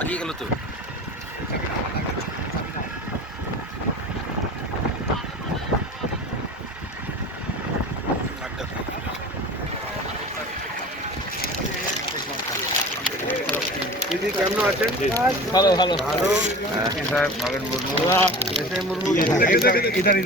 আগিয়ে গেল তো। কেমন আছেন? ভালো ভালো ভালো। স্যার নগেন মুর্মু, এসে মুর্মু ইধার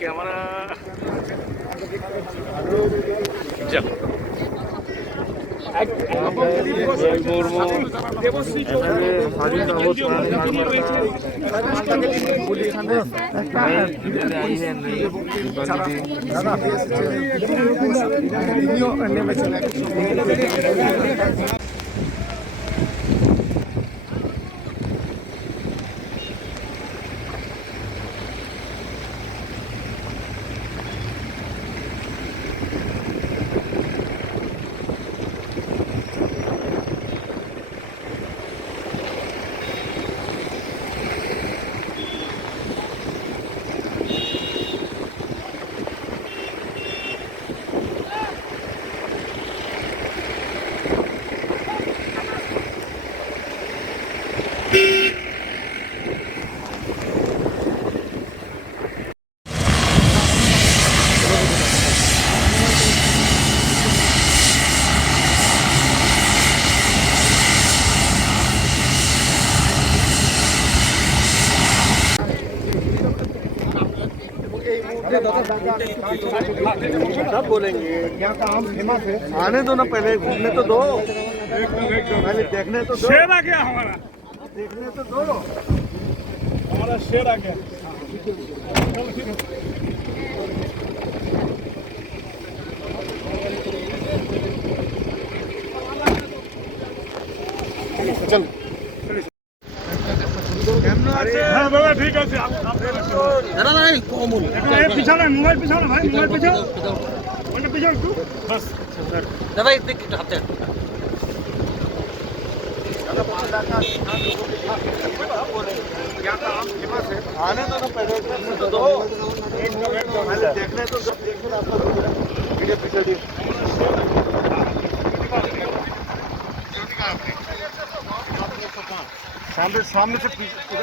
ক্যামেরা চল सब बोलेंगे। यहाँ का आम फेमस है, आने दो ना, पहले घूमने तो दो, पहले देखने तो दो। शेर आ गया हमारा, देखने तो दो। हमारा शेर आ गया। चल হ্যাঁ বাবা ঠিক আছে দাদা ভাই কমল পিছনে মোবাইল পিছনে ভাই মোবাইল পিছনে ওটা পিছনে একটু বাস দাদা ভাই দেখ একটু হাতে आने दो ना, पहले तो दो, पहले देखने तो सब देखने आपका वीडियो पिक्चर दी सामने सामने से पीछे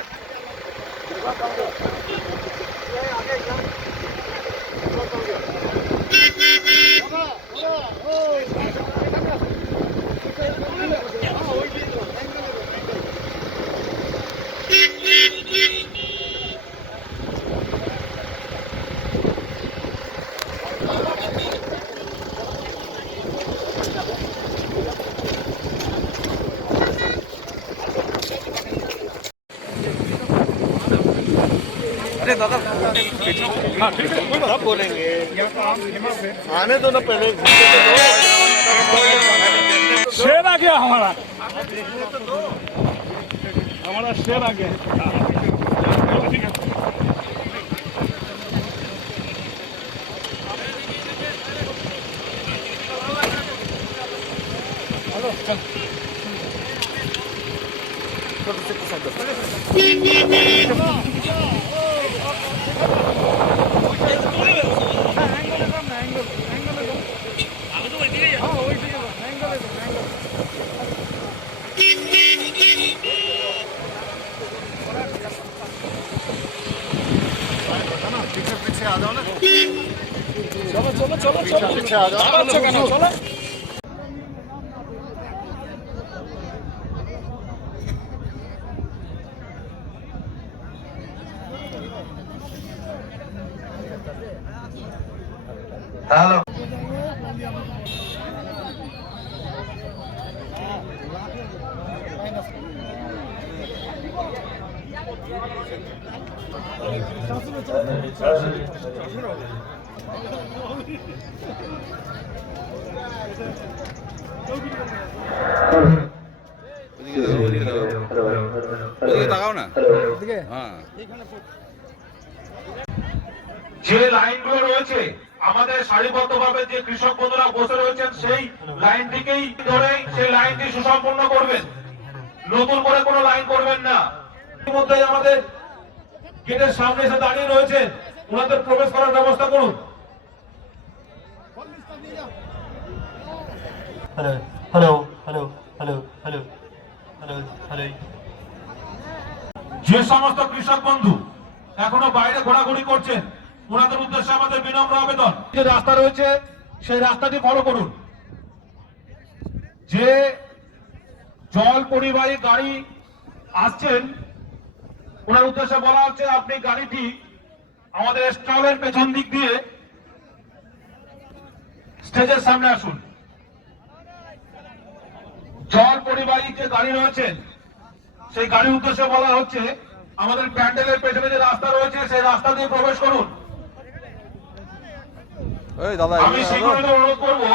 दादा सब बोलेंगे आने दो ना पहले घूमने तो दो शेर आ गया हमारा देखने तो दो हमारा शेर आ गया ठीक है पीछे आ जाओ ना चलो पीछे आ जाओ चलो हेलो যে লাইনগুলো রয়েছে আমাদের সারিবদ্ধভাবে যে কৃষক বন্ধুরা বসে রয়েছেন সেই লাইনটিকেই ধরে সেই লাইনটি সুসম্পন্ন করবেন, নতুন করে কোনো লাইন করবেন না। ইতিমধ্যে আমাদের গেটের সামনে এসে দাঁড়িয়ে রয়েছেন, ওনাদের প্রবেশ করার ব্যবস্থা করুন। যে সমস্ত কৃষক বন্ধু এখনো বাইরে ঘোরাঘুরি করছেন ওনাদের উদ্দেশ্যে আমাদের বিনম্র আবেদন, যে রাস্তা রয়েছে সেই রাস্তাটি ফলো করুন। যে জল পরিবাহী গাড়ি আসছেন ওনার উদ্দেশ্যে বলা হচ্ছে আপনি গাড়িটি আমাদের স্টলের পেছন দিক দিয়ে স্টেজের সামনে আসুন। জল পরিবাহী যে গাড়ি রয়েছেন সেই গাড়ির উদ্দেশ্যে বলা হচ্ছে আমাদের প্যান্ডেলের পেছনে যে রাস্তা রয়েছে সেই রাস্তা দিয়ে প্রবেশ করুন। আমি শীঘ্রই অনুরোধ করবো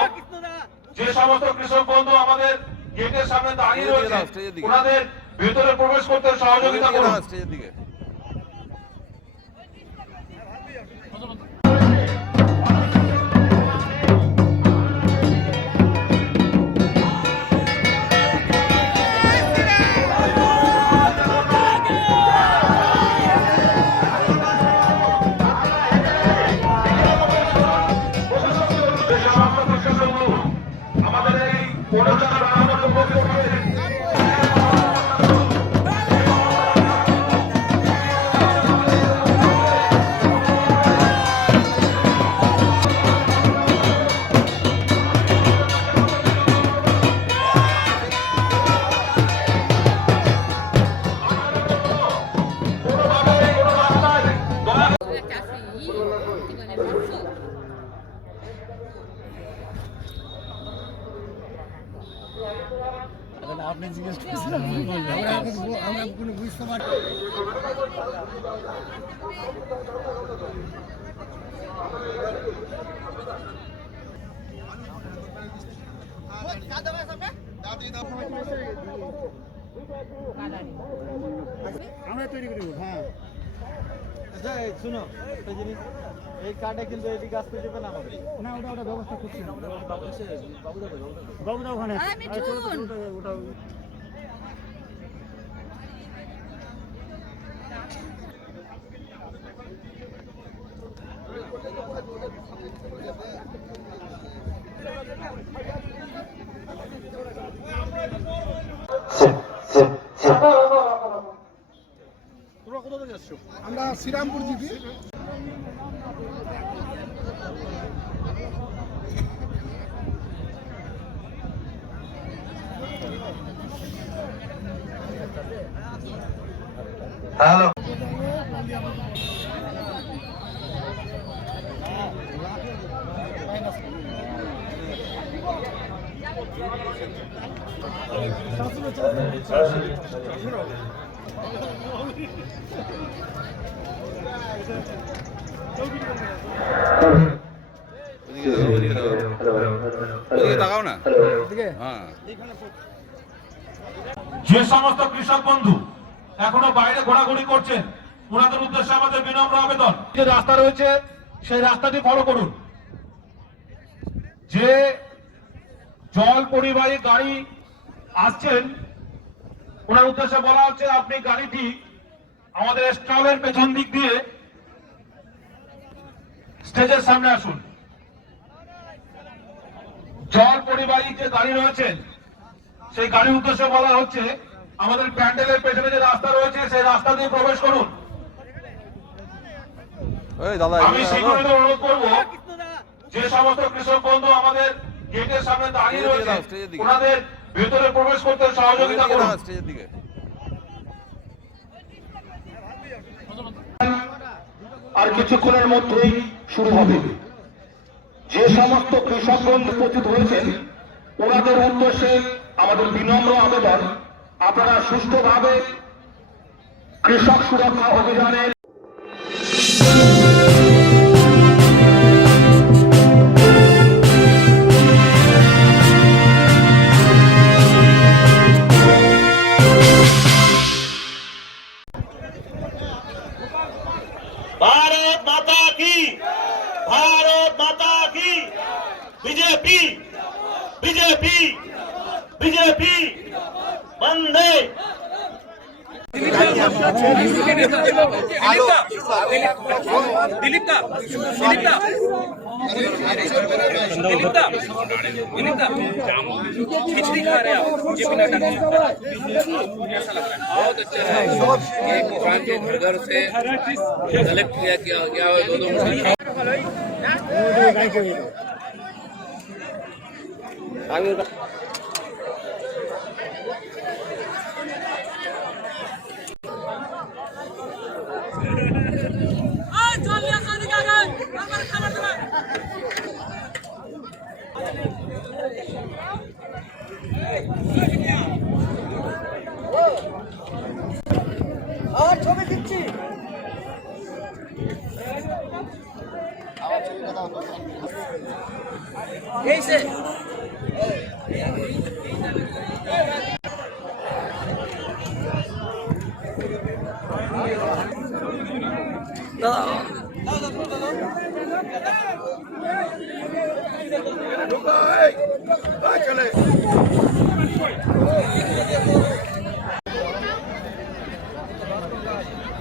যে সমস্ত কৃষক বন্ধু আমাদের গেটের সামনে দাঁড়িয়ে রয়েছে ওনাদের ভেতরে প্রবেশ করতে সহযোগিতা করুন। আমাদের এই পৌরসভার আপনি জিজ্ঞেস করেছিলেন আমরা কোনো বুঝতে পারি আমরা তৈরি করি। হ্যাঁ আচ্ছা শুনো একটা জিনিস, এই কার্ডে কিন্তু এদিকে আসতে দেবে না আমাদের। না ওটা ব্যবস্থা করছি না। বাবুদা ওখানে ওটা তোমরা কোথা থেকে আসছো? আমরা শ্রীরামপুর জিপি। হ্যালো যে সমস্ত কৃষক বন্ধু এখনো বাইরে ঘোরাঘুরি করছেন ওনাদের উদ্দেশ্যে আমাদের বিনম্র আবেদন, যে রাস্তা রয়েছে সেই রাস্তাটি ফলো করুন। যে জল পরিবাহী গাড়ি আসছেন ওনার উদ্দেশ্যে বলা হচ্ছে আপনি গাড়িটি আমাদের স্টলের পেছন দিক দিয়ে স্টেজের সামনে আসুন। জল পরিবাহী যে গাড়ি রয়েছেন সেই গাড়ির উদ্দেশ্যে বলা হচ্ছে আমাদের প্যান্ডেলের পেছনে যে রাস্তা রয়েছে সেই রাস্তা দিয়ে প্রবেশ করুন। আমি শীঘ্রই অনুরোধ করব যে সমস্ত কৃষক বন্ধু আমাদের গেটের সামনে দাঁড়িয়ে রয়েছে ওনাদের ভেতরে প্রবেশ করতে সহযোগিতা করুন। আর কিছুক্ষণের মধ্যেই শুরু হবে। যে সমস্ত কৃষক বন্ধু উপস্থিত হয়েছেন ওনাদের উদ্দেশ্যে আমাদের বিনম্র আবেদন, আপনারা সুষ্ঠুভাবে কৃষক সুরক্ষা অভিযানের भारत माता की, भारत माता की, बीजेपी बीजेपी बीजेपी वंदे। खिचड़ी खा रहे हैं आप, जेपी नड्डा की कैसा लग रहा है? बहुत अच्छा है। एक किसान के घर घर से कलेक्ट किया गया है 2-2 मशीन।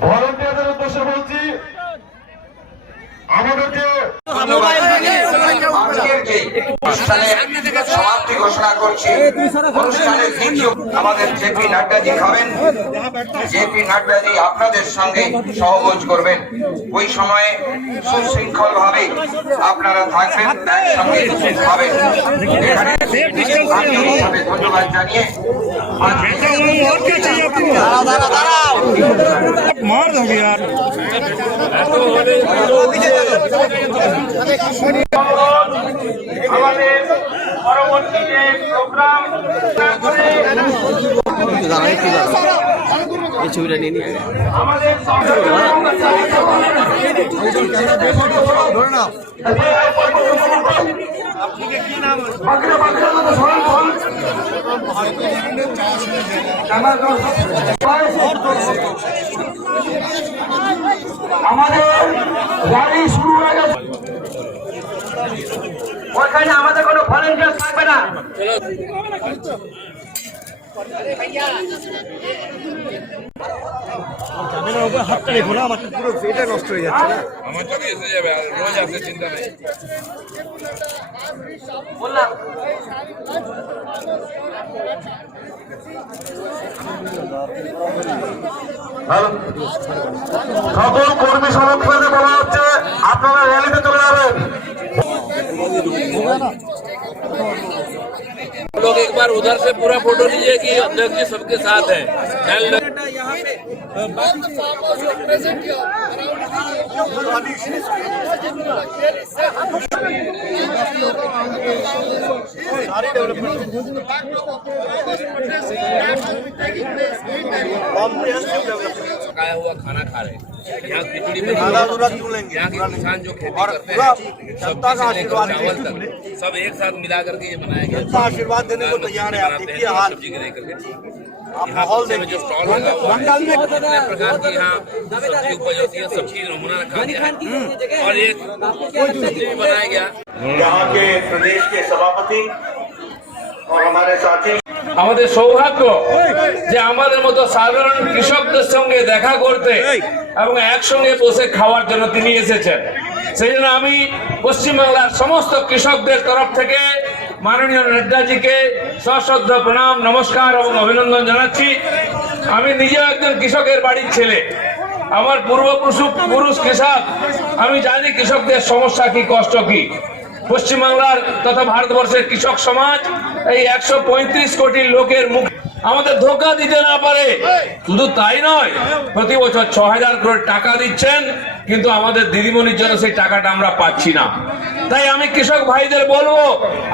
ভলান্টিয়ারদের উদ্দেশ্যে বলছি আমাদের যে আজকের যে অনুষ্ঠানের সমাপ্তি ঘোষণা করছি, অনুষ্ঠানের দ্বিতীয় আমাদের জেপি নাড্ডাজি খাবেন। জেপি নাড্ডাজি আপনাদের সঙ্গে সহযোগ করবেন। ওই সময়ে সুশৃঙ্খল ভাবে আপনারা থাকবেন, সঙ্গে খাবেন। এখানে ধন্যবাদ জানিয়ে मार दोगे यार। আমাদের পরবর্তী যে প্রোগ্রাম এই ছবিটা নিয়ে নিয়ে আমাদের আমাদের গাড়ি শুরু হয়ে গেছে। ওখানে আমাদের কোনো ভলেন্টিয়ার থাকবে না। হাতটা দেখো না, আমার পুরো এটা নষ্ট হয়ে যাচ্ছে না। আমার তো এসে যাবে, রোজ আসে, চিন্তা নেই। বললাম সকল কর্মী সমর্থকদের বলা হচ্ছে আপনারা র্যালিতে চলে যাবেন। लोग एक बार उधर से पूरा फोटो लीजिए कि अध्यक्ष जी सबके साथ है। यहाँ पे पकाया हुआ खाना खा रहे हैं। यहाँ खिचड़ी में आधा अधूरा क्यों लेंगे? यहाँ के किसान जो खेती और करते पूरा हैं जनता का सब्जी से लेकर आशीर्वाद चावल है। तक सब एक साथ मिला करके ये बनाया गया। जनता आशीर्वाद देने को तैयार है। आप देखिए हाल, सब्जी गिराई करके आप यहाँ माहौल पीछे में जो स्टॉल लगा हुआ है कितने प्रकार की यहाँ सब्जी उपज होती है, सब चीज नमूना रखा गया है और एक सब्जी भी बनाया गया। यहाँ के प्रदेश के सभापति और हमारे साथी আমাদের সৌভাগ্য যে আমাদের মতো সাধারণ কৃষকদের সঙ্গে দেখা করতে এবং একসঙ্গে বসে খাওয়ার জন্য তিনি এসেছেন। সেই জন্য আমি পশ্চিমবাংলার সমস্ত কৃষকদের তরফ থেকে মাননীয় নাড্ডাজিকে সশ্রদ্ধ প্রণাম, নমস্কার এবং অভিনন্দন জানাচ্ছি। আমি নিজেও একজন কৃষকের বাড়ির ছেলে, আমার পূর্বপুরুষ কৃষক। আমি জানি কৃষকদের সমস্যা কি, কষ্ট কি। পশ্চিমবাংলার তথা ভারতবর্ষের কৃষক সমাজ এই 135 কোটি লোকের মুখ আমাদের ধোঁকা দিতে না পারে। শুধু তাই নয়, প্রতি বছর 6000 কোটি টাকা দিচ্ছেন, কিন্তু আমাদের দিদিমণির জন্য সেই টাকাটা আমরা পাচ্ছি না। তাই আমি কৃষক ভাইদের বলবো,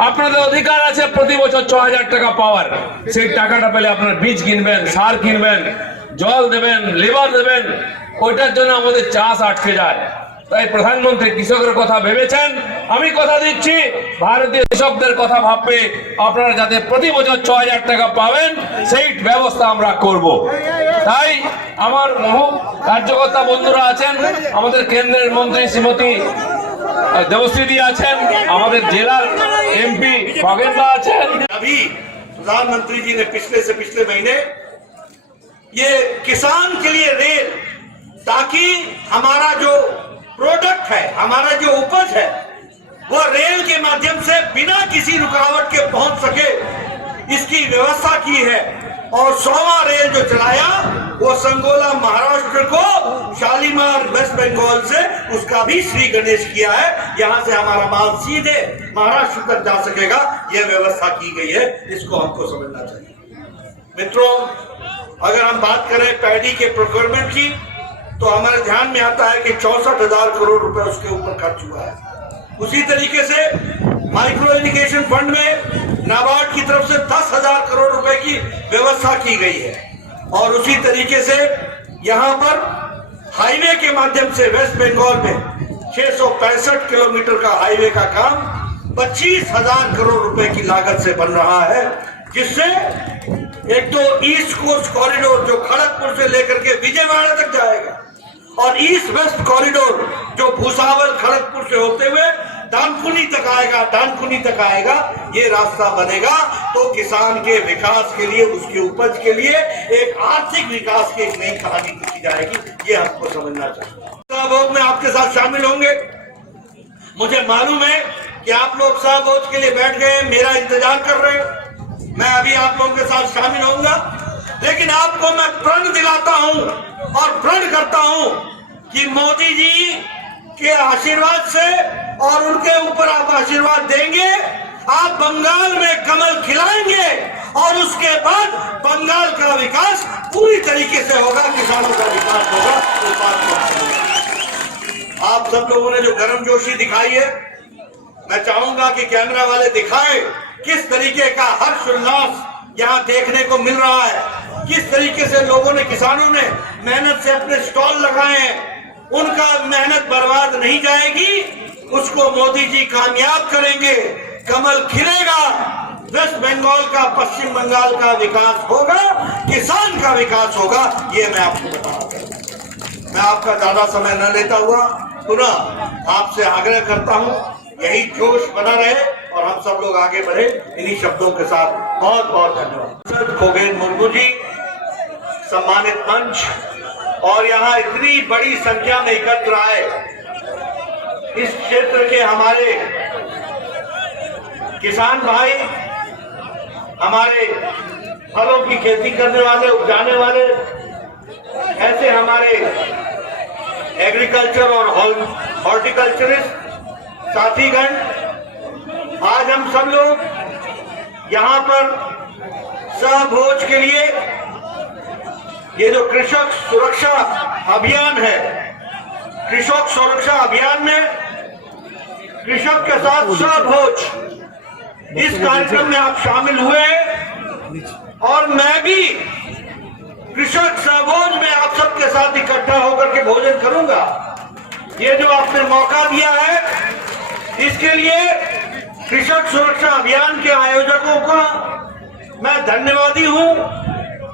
আপনাদের অধিকার আছে প্রতি বছর 6000 টাকা পাওয়ার। সেই টাকাটা পেলে আপনার বীজ কিনবেন, সার কিনবেন, জল দেবেন, লেবার দেবেন। ওইটার জন্য আমাদের চাষ আটকে যায়। তাই প্রধানমন্ত্রী কৃষকের কথা ভেবেছেন। আমি কথা দিচ্ছি, ভারতীয় কৃষকদের কথা ভাববে, আপনারা যাতে প্রতি বছর 6000 টাকা পাবেন সেই ব্যবস্থা আমরা করব। তাই আমার কার্যকর্তা বন্ধুরা আছেন, আমাদের কেন্দ্রের মন্ত্রী শ্রীমতী দেবশ্রী আছেন, আমাদের জেলার এমপি খগেনদা আছেন। अभी प्रधानमंत्री जी ने पिछले महीने ये किसान के लिए रेल, ताकि हमारा जो प्रोडक्ट है, हमारा जो उपज है, वो रेल के माध्यम से बिना किसी रुकावट के पहुंच सके, इसकी व्यवस्था की है। और 100वां रेल जो चलाया वो संगोला महाराष्ट्र को शालीमार वेस्ट बंगाल से, उसका भी श्री गणेश किया है। यहाँ से हमारा माल सीधे महाराष्ट्र तक जा सकेगा, ये व्यवस्था की गई है। इसको हमको समझना चाहिए। मित्रों, अगर हम बात करें पैडी के प्रोक्योरमेंट की, तो हमारे ध्यान में आता है कि 64,000 करोड़ रुपए उसके ऊपर खर्च हुआ है। उसी तरीके से माइक्रो इरिगेशन फंड में नाबार्ड की तरफ से 10,000 करोड़ रुपए की व्यवस्था की गई है। और उसी तरीके से यहाँ पर हाईवे के माध्यम से वेस्ट बंगाल में 665 किलोमीटर का हाईवे का काम 25,000 करोड़ रुपए की लागत से बन रहा है, जिससे एक तो ईस्ट कोस्ट कॉरिडोर जो खड़गपुर से लेकर के विजयवाड़ा तक जाएगा, और ईस्ट वेस्ट कॉरिडोर जो भूसावल खड़गपुर से होते हुए डानकुनी तक आएगा, ये रास्ता बनेगा तो किसान के विकास के लिए, उसके उपज के लिए एक आर्थिक विकास की एक नई कहानी लिखी जाएगी। ये हमको समझना चाहिए। सहभोग में आपके साथ शामिल होंगे। मुझे मालूम है कि आप लोग सहभोज के लिए बैठ गए, मेरा इंतजार कर रहे हैं। मैं अभी आप लोगों के साथ शामिल होऊंगा, लेकिन आपको मैं प्रण दिलाता हूं और प्रण करता हूं कि मोदी जी के आशीर्वाद से और उनके ऊपर आप आशीर्वाद देंगे, आप बंगाल में कमल खिलाएंगे और उसके बाद बंगाल का विकास पूरी तरीके से होगा, किसानों का विकास होगा। इस बात को आप सब लोगों ने जो गर्मजोशी दिखाई है, मैं चाहूंगा कि कैमरा वाले दिखाएं किस तरीके का हर्ष उल्लास यहाँ देखने को मिल रहा है, किस तरीके से लोगों ने, किसानों ने मेहनत से अपने स्टॉल लगाए हैं। उनका मेहनत बर्बाद नहीं जाएगी, उसको मोदी जी कामयाब करेंगे, कमल खिलेगा, वेस्ट बंगाल का, पश्चिम बंगाल का विकास होगा, किसान का विकास होगा। ये मैं आपको बता रहा हूं। मैं आपका ज्यादा समय न लेता हुआ पुनः आपसे आग्रह करता हूं, यही जोश बना रहे और हम सब लोग आगे बढ़े। इन्हीं शब्दों के साथ बहुत बहुत धन्यवाद। खगेन मुर्मू जी, सम्मानित मंच और यहाँ इतनी बड़ी संख्या में एकत्र आए इस क्षेत्र के हमारे किसान भाई, हमारे फलों की खेती करने वाले, उपजाने वाले, ऐसे हमारे एग्रीकल्चर और हॉर्टिकल्चरिस्ट साथीगण, आज हम सब लोग यहाँ पर सहभोज के लिए ये जो कृषक सुरक्षा अभियान है, कृषक सुरक्षा अभियान में कृषक के साथ सहभोज, इस कार्यक्रम में आप शामिल हुए और मैं भी कृषक सहभोज में आप सबके साथ इकट्ठा होकर के भोजन करूंगा। ये जो आपने मौका दिया है, इसके लिए कृषक सुरक्षा अभियान के आयोजकों का मैं धन्यवादी हूं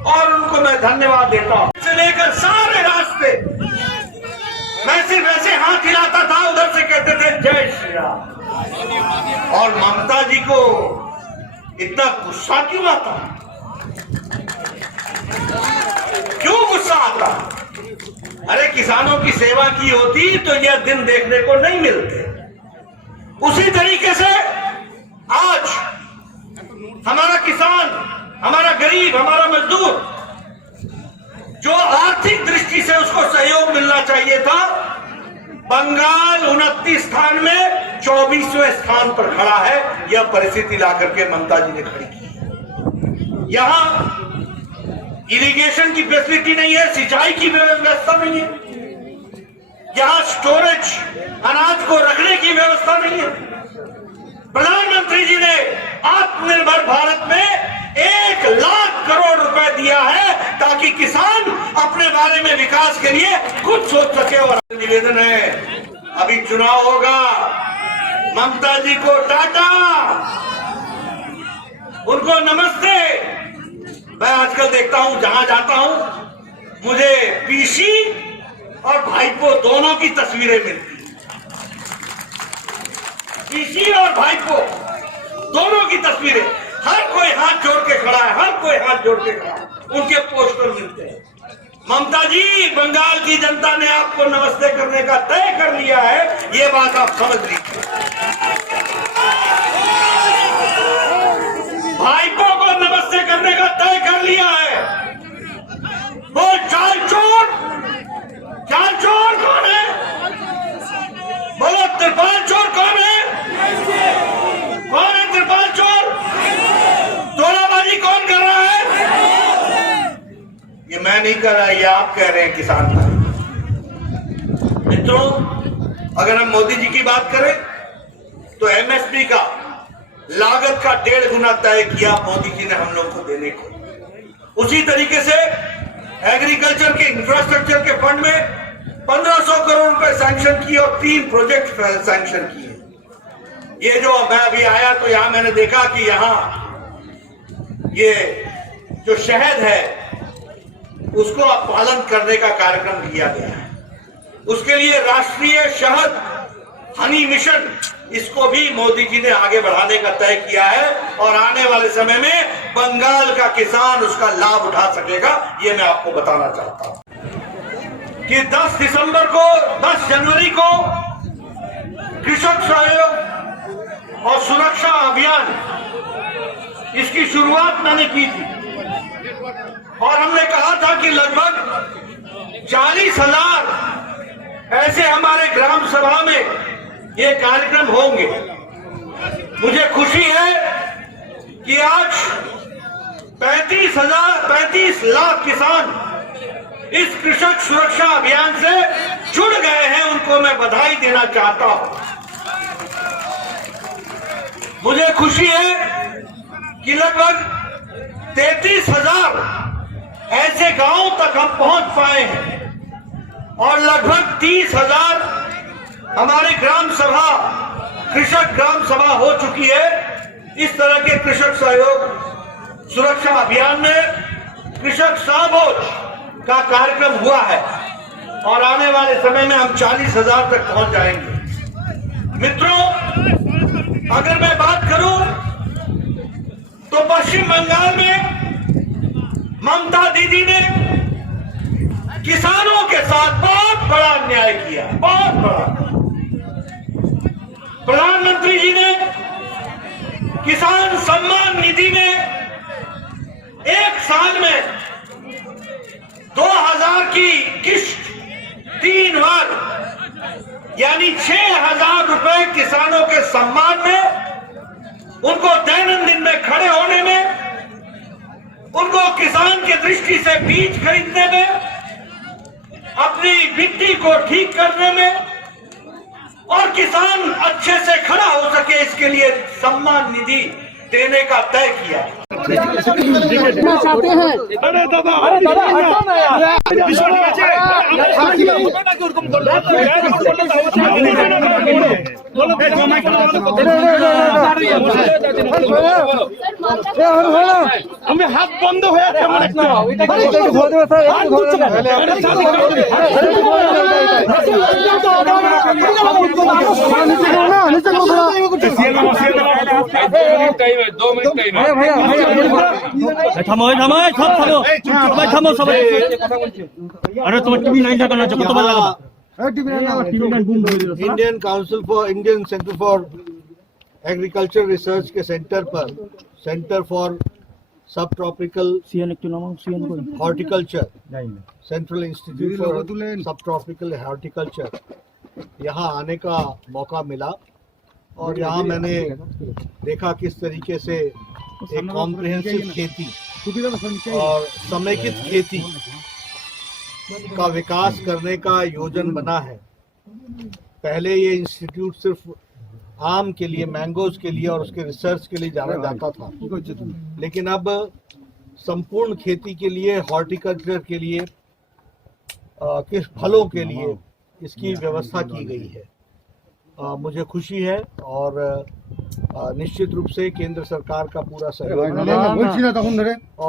और उनको मैं धन्यवाद देता हूं। से लेकर सारे रास्ते मैं सिर्फ ऐसे हाथ हिलाता था, उधर से कहते थे जय श्री राम। और ममता जी को इतना गुस्सा क्यों आता, क्यों गुस्सा आता? अरे किसानों की सेवा की होती तो यह दिन देखने को नहीं मिलते। उसी तरीके से आज हमारा किसान, हमारा गरीब, हमारा मजदूर, जो आर्थिक दृष्टि से उसको सहयोग मिलना चाहिए था, बंगाल 29 स्थान में 24वें स्थान पर खड़ा है। यह परिस्थिति लाकर के ममता जी ने खड़ी की। यहां इरिगेशन की फैसिलिटी नहीं है, सिंचाई की व्यवस्था नहीं है, यहां स्टोरेज, अनाज को रखने की व्यवस्था नहीं है। प्रधानमंत्री जी ने आत्मनिर्भर भारत में 1 लाख करोड़ रुपए दिया है ताकि किसान अपने बारे में विकास के लिए खुद सोच सके। और निवेदन है, अभी चुनाव होगा, ममता जी को टाटा, उनको नमस्ते। मैं आजकल देखता हूं, जहां जाता हूं, मुझे पीसी और भाईपो दोनों की तस्वीरें मिलती हैं। पीसी और भाईपो दोनों की तस्वीरें, हर कोई हाथ जोड़ के खड़ा है, हर कोई हाथ जोड़ के खड़ा है, उनके पोस्टर मिलते हैं। ममता जी, बंगाल की जनता ने आपको नमस्ते करने का तय कर लिया है, ये बात आप समझ लीजिए। भाईपो को नमस्ते करने का तय कर लिया है। वो चाल चोर कौन है? बोलो, त्रिपाल चोर कौन है? कौन है त्रिपाल चोर? तोलाबाजी कौन कर रहा है? ये मैं नहीं कर रहा, ये आप कह रहे हैं किसान भाई। मित्रों, अगर हम मोदी जी की बात करें तो एमएसपी का लागत का 1.5 गुना तय किया मोदी जी ने हम लोग को देने को। उसी तरीके से एग्रीकल्चर के इंफ्रास्ट्रक्चर के फंड में 1500 करोड़ रुपए सैंक्शन किए और 3 प्रोजेक्ट सैंक्शन किए। ये जो मैं अभी आया तो यहां मैंने देखा कि यहां ये जो शहद है उसको पालन करने का कार्यक्रम किया गया है। उसके लिए राष्ट्रीय शहद हनी मिशन, इसको भी मोदी जी ने आगे बढ़ाने का तय किया है और आने वाले समय में बंगाल का किसान उसका लाभ उठा सकेगा। ये मैं आपको बताना चाहता हूं कि 10 जनवरी को कृषक सहयोग और सुरक्षा अभियान, इसकी शुरुआत मैंने की थी और हमने कहा था कि लगभग 40,000 ऐसे हमारे ग्राम सभा में ये कार्यक्रम होंगे। मुझे खुशी है कि आज 35 लाख किसान इस कृषक सुरक्षा अभियान से जुड़ गए हैं, उनको मैं बधाई देना चाहता हूं। मुझे खुशी है कि लगभग 33,000 ऐसे गांवों तक हम पहुंच पाए हैं और लगभग 30,000 हमारी ग्राम सभा, कृषक ग्राम सभा हो चुकी है। इस तरह के कृषक सहयोग सुरक्षा अभियान में कृषक सहभोज का कार्यक्रम हुआ है और आने वाले समय में हम 40,000 तक पहुंच जाएंगे। मित्रों, अगर मैं बात करूं तो पश्चिम बंगाल में ममता दीदी ने किसानों के साथ बहुत बड़ा अन्याय किया, बहुत बड़ा। प्रधानमंत्री जी ने किसान सम्मान निधि में एक साल में 2000 की किश्त 3 बार यानी 6,000 रुपए किसानों के सम्मान में, उनको दैनंदिन में खड़े होने में, हमको किसान की दृष्टि से बीज खरीदने में, अपनी मिट्टी को ठीक करने में और किसान अच्छे से खड़ा हो सके इसके लिए सम्मान निधि देने का तय किया। अरे दादा हटो ना यार। আমি হাত বন্ধ হয়ে আছে আমার একটা থামো থামো সব থামো সবাই থামো সবাই আরে তোমার টিভি লাইনটা কেন আছে কতবার লাগাবো Indian council for Indian centre for agriculture research के सेंटर फॉर सब tropical horticulture, central institute for सब ट्रॉपिकल हॉर्टिकल्चर, यहाँ आने का मौका मिला और यहाँ मैंने देखा किस तरीके से एक कॉम्प्रिहेंसिव खेती और समेकित खेती का विकास करने का योजन बना है। पहले ये इंस्टीट्यूट सिर्फ आम के लिए, मैंगोज के लिए और उसके रिसर्च के लिए जाना जाता था, लेकिन अब संपूर्ण खेती के लिए, हॉर्टिकल्चर के लिए, किस फलों के लिए इसकी व्यवस्था की गई है। मुझे खुशी है और निश्चित रूप से केंद्र सरकार का पूरा सहयोग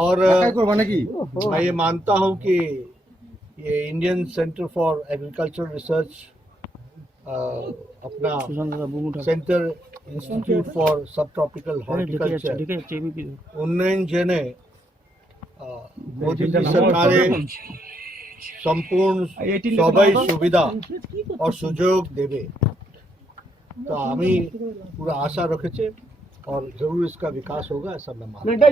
और मैं ये मानता हूँ कि ये Indian centre for agriculture research अपना सेंटर इंस्टीट्यूट फॉर सब ट्रॉपिकल हॉर्टिकल्चर उन्नयन जने मोदी जी सरकारे संपूर्ण सबाई सुविधा और सुयोग देवे, तो हमें पूरा आशा रखे और जरूर इसका विकास होगा ऐसा मैं मानता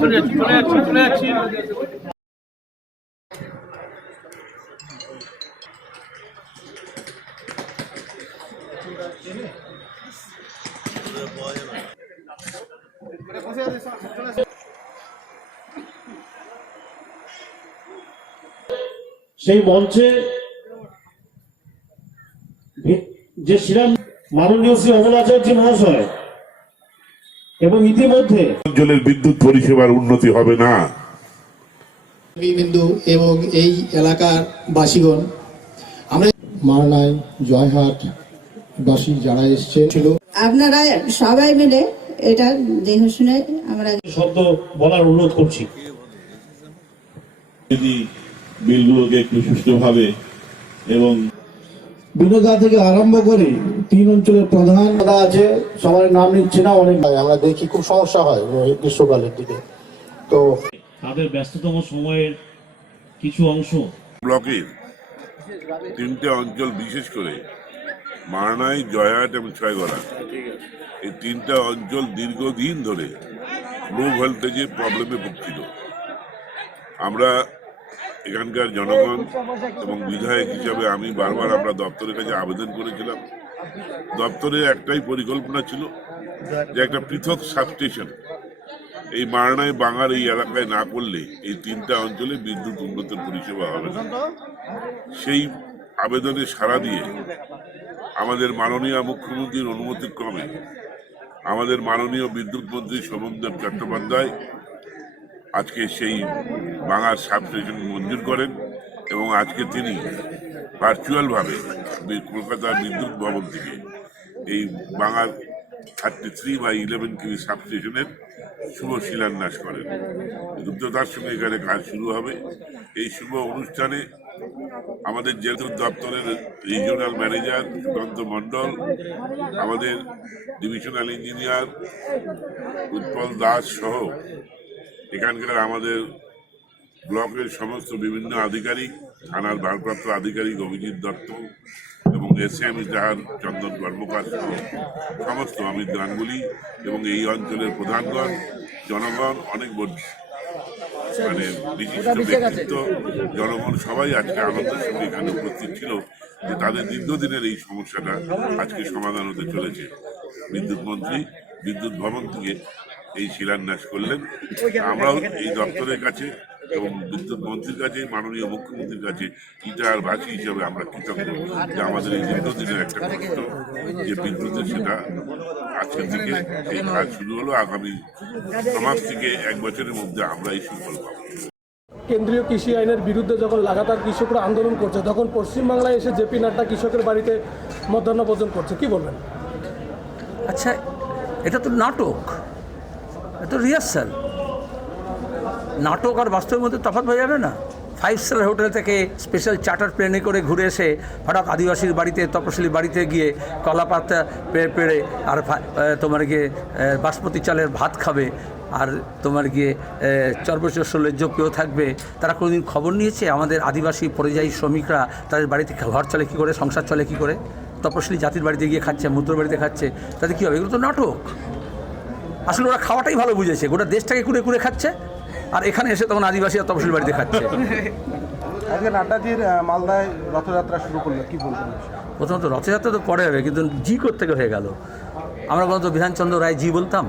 চলে যাচ্ছি সেই মঞ্চে যে শ্রীরাম মাননীয় শ্রী অমলাচার্য মহাশয় এবং ইতিমধ্যে অঞ্চলের বিদ্যুৎ পরিষেবার উন্নতি হবে না। বিন্দু এবং এই এলাকার বাসীগণ আমরা মারনাই জয়হাট বাসী যারা এসছে ছিল আপনারা সবাই মিলে এটা দেখে শুনে আমরা শব্দ বলার অনুরোধ করছি। বিলগুলোকে একটু সুষ্ঠুভাবে এবং বিনোদা থেকে আরম্ভ করে 3 অঞ্চলের প্রধান আছে, সবার নাম নিচ্ছে না, অনেক আমরা দেখি খুব সমস্যা হয় গ্রীষ্মকালের দিকে। তো তাদের ব্যস্ততম সময়ের কিছু অংশ ব্লকের 3টে অঞ্চল, বিশেষ করে মারনাই, জয়হাট এবং ছয়গড়া, এই 3টা অঞ্চল দীর্ঘদিন ধরে লো ভোল্টেজের প্রবলেমে ভুগছিল। আমরা এখানকার জনগণ এবং বিধায়ক হিসাবে আমি বারবার আমরা দপ্তরের কাছে আবেদন করেছিলাম। দপ্তরের একটাই পরিকল্পনা ছিল যে একটা পৃথক সাবস্টেশন এই মারনাই বাঙার এই এলাকায় না করলে এই 3টা অঞ্চলে বিদ্যুৎ উন্নত পরিষেবা হবে না। সেই আবেদনে সাড়া দিয়ে আমাদের মাননীয় মুখ্যমন্ত্রীর অনুমতিক্রমে আমাদের মাননীয় বিদ্যুৎ মন্ত্রী শোভনদেব চট্টোপাধ্যায় আজকে সেই বাঙার সাবস্টেশন মঞ্জুর করেন এবং আজকে তিনি ভার্চুয়ালভাবে কলকাতার বিদ্যুৎ ভবন থেকে এই বাঙাল 33/11 কেভি সাবস্টেশনের শুভ শিলান্যাস করেন। রুদ্রতার সঙ্গে এখানে কাজ শুরু হবে। এই শুভ অনুষ্ঠানে আমাদের জেলা দপ্তরের রিজিওনাল ম্যানেজার সুকান্ত মণ্ডল, আমাদের ডিভিশনাল ইঞ্জিনিয়ার উৎপল দাস সহ এখানকার আমাদের ব্লকের সমস্ত বিভিন্ন আধিকারিক, থানার ভারপ্রাপ্ত আধিকারিক অভিজিৎ দত্ত এবং এসএম ইজাহার চন্দন কর্মকার সহ সমস্ত অমিত গাঙ্গুলি এবং এই অঞ্চলের প্রধানগণ, জনগণ, অনেক মানে বিশিষ্ট ব্যক্তিত্ব, জনগণ সবাই আজকে আনন্দের সঙ্গে এখানে উপস্থিত ছিল যে তাদের দীর্ঘদিনের এই সমস্যাটা আজকে সমাধান হতে চলেছে। বিদ্যুৎ মন্ত্রী বিদ্যুৎ ভবন থেকে এই শিলান্যাস করলেন। আমরাও এই দপ্তরের কাছে এবং বিদ্যুৎ মন্ত্রীর কাছে, মাননীয় মুখ্যমন্ত্রীর কাছে ইটার ভাষী হিসেবে আমরা কৃতজ্ঞ যে আমাদের এই দীর্ঘদিনের একটা কষ্ট যে বিদ্যুতের সেটা আজকের থেকে এই কাজ শুরু হলো। আগামী সমাজ থেকে 1 বছরের মধ্যে আমরা এই সুফল পাবো। কেন্দ্রীয় কৃষি আইনের বিরুদ্ধে যখন লাগাতার কৃষকরা আন্দোলন করছে, তখন পশ্চিমবাংলায় এসে জেপি নাড্ডা কৃষকের বাড়িতে মধ্যাহ্ন ভোজন করছে, কি বলবেন? আচ্ছা, এটা তো নাটক, এটা রিহার্সাল। নাটক আর বাস্তবের মধ্যে তফাৎ হয়ে যাবে না? 5 স্টার হোটেল থেকে স্পেশাল চার্টার প্লেনে করে ঘুরে এসে হঠাৎ আদিবাসীর বাড়িতে, তপশিলি বাড়িতে গিয়ে কলা পাতা পেড়ে আর তোমার গিয়ে বাসমতি চালের ভাত খাবে, আর তোমার গিয়ে চর্বচস্যলের পেয়েও থাকবে। তারা কোনোদিন খবর নিয়েছে আমাদের আদিবাসী পরিযায়ী শ্রমিকরা তাদের বাড়িতে ঘর চলে কী করে, সংসার চলে কী করে? তপশিলি জাতির বাড়িতে গিয়ে খাচ্ছে, মুদ্র বাড়িতে খাচ্ছে, তাতে কী হবে? এগুলো তো নাটক। আসলে ওরা খাওয়াটাই ভালো বুঝেছে, গোটা দেশটাকে কুড়ে কুড়ে খাচ্ছে, আর এখানে এসে তখন আদিবাসী আর তপশিল বাড়িতে খাচ্ছে। আজকে নাড্ডাজির মালদায় রথযাত্রা শুরু করলো, কি বলবেন? প্রথমত রথযাত্রা তো পরে হবে, কিন্তু জি কোত্থেকে হয়ে গেল? আমরা বলতো বিধানচন্দ্র রায় জি বলতাম,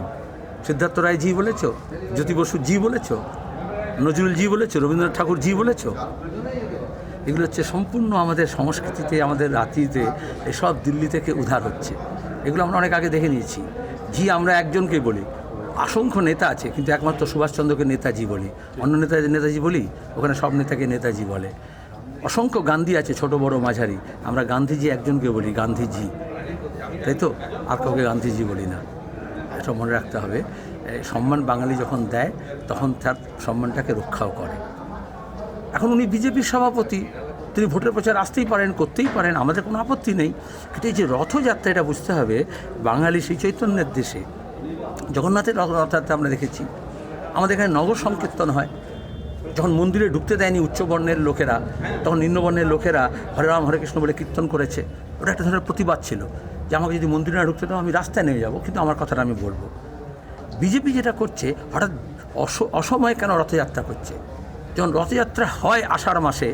সিদ্ধার্থ রায় জি বলেছ, জ্যোতি বসু জি বলেছ, নজরুল জি বলেছ, রবীন্দ্রনাথ ঠাকুর জি বলেছ। এগুলো হচ্ছে সম্পূর্ণ আমাদের সংস্কৃতিতে, আমাদের রাত্রিতে এসব দিল্লি থেকে উদ্ধার হচ্ছে। এগুলো আমরা অনেক আগে দেখে নিয়েছি। জি আমরা একজনকে বলি, অসংখ্য নেতা আছে, কিন্তু একমাত্র সুভাষচন্দ্রকে নেতাজি বলি। অন্য নেতাজি বলি? ওখানে সব নেতাকে নেতাজি বলে। অসংখ্য গান্ধী আছে, ছোট বড় মাঝারি, আমরা গান্ধীজি একজনকে বলি, গান্ধীজি, তাই তো? আর কাউকে গান্ধীজি বলি না। এটা মনে রাখতে হবে। সম্মান বাঙালি যখন দেয় তখন তার সম্মানটাকে রক্ষাও করে। এখন উনি বিজেপির সভাপতি, তিনি ভোটের প্রচার আসতেই পারেন, করতেই পারেন, আমাদের কোনো আপত্তি নেই। কিন্তু এই যে রথযাত্রা, এটা বুঝতে হবে বাঙালি সেই চৈতন্যের দেশে। জগন্নাথের রথযাত্রা আমরা দেখেছি, আমাদের এখানে নগর সংকীর্তন হয়। যখন মন্দিরে ঢুকতে দেয়নি উচ্চবর্ণের লোকেরা, তখন নিম্নবর্ণের লোকেরা হরে রাম হরে কৃষ্ণ বলে কীর্তন করেছে। ওটা একটা ধরনের প্রতিবাদ ছিল যে আমাকে যদি মন্দিরে না ঢুকতে দাও আমি রাস্তায় নেমে যাব, কিন্তু আমার কথাটা আমি বলবো। বিজেপি যেটা করছে, হঠাৎ অসময়ে কেন রথযাত্রা করছে? যখন রথযাত্রা হয় আষাঢ় মাসে,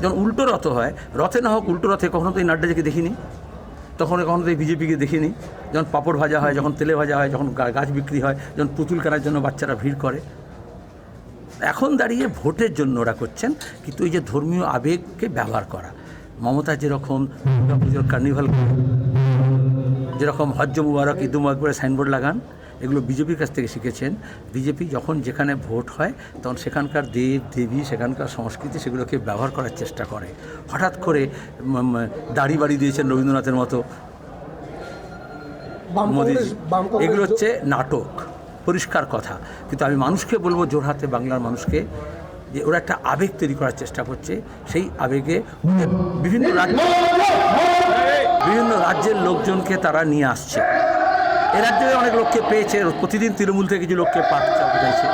যখন উল্টো রথ হয়, রথে না হোক উল্টো রথে, কখনো তো এই নাড্ডাজিকে দেখিনি, তখন কখনো তো এই বিজেপিকে দেখিনি। যখন পাঁপড় ভাজা হয়, যখন তেলে ভাজা হয়, যখন গাছ বিক্রি হয়, যখন পুতুল কেনার জন্য বাচ্চারা ভিড় করে। এখন দাঁড়িয়ে ভোটের জন্য ওরা করছেন, কিন্তু এই যে ধর্মীয় আবেগকে ব্যবহার করা। মমতা যেরকম দুর্গা পুজোর কার্নিভাল, যেরকম হজ্জ মুবারক, ঈদ মুবারক করে সাইনবোর্ড লাগান, এগুলো বিজেপির কাছ থেকে শিখেছেন। বিজেপি যখন যেখানে ভোট হয় তখন সেখানকার দেব দেবী, সেখানকার সংস্কৃতি, সেগুলোকে ব্যবহার করার চেষ্টা করে। হঠাৎ করে দাড়ি বাড়ি দিয়েছেন রবীন্দ্রনাথের মতো মোদিজি। এগুলো হচ্ছে নাটক, পরিষ্কার কথা। কিন্তু আমি মানুষকে বলবো, জোরহাতে বাংলার মানুষকে, যে ওরা একটা আবেগ তৈরি করার চেষ্টা করছে। সেই আবেগে বিভিন্ন রাজ্যের লোকজনকে তারা নিয়ে আসছে। এ রাজ্যে অনেক লোককে পেয়েছে, প্রতিদিন তৃণমূল থেকে কিছু লোককে পাঠাচ্ছে।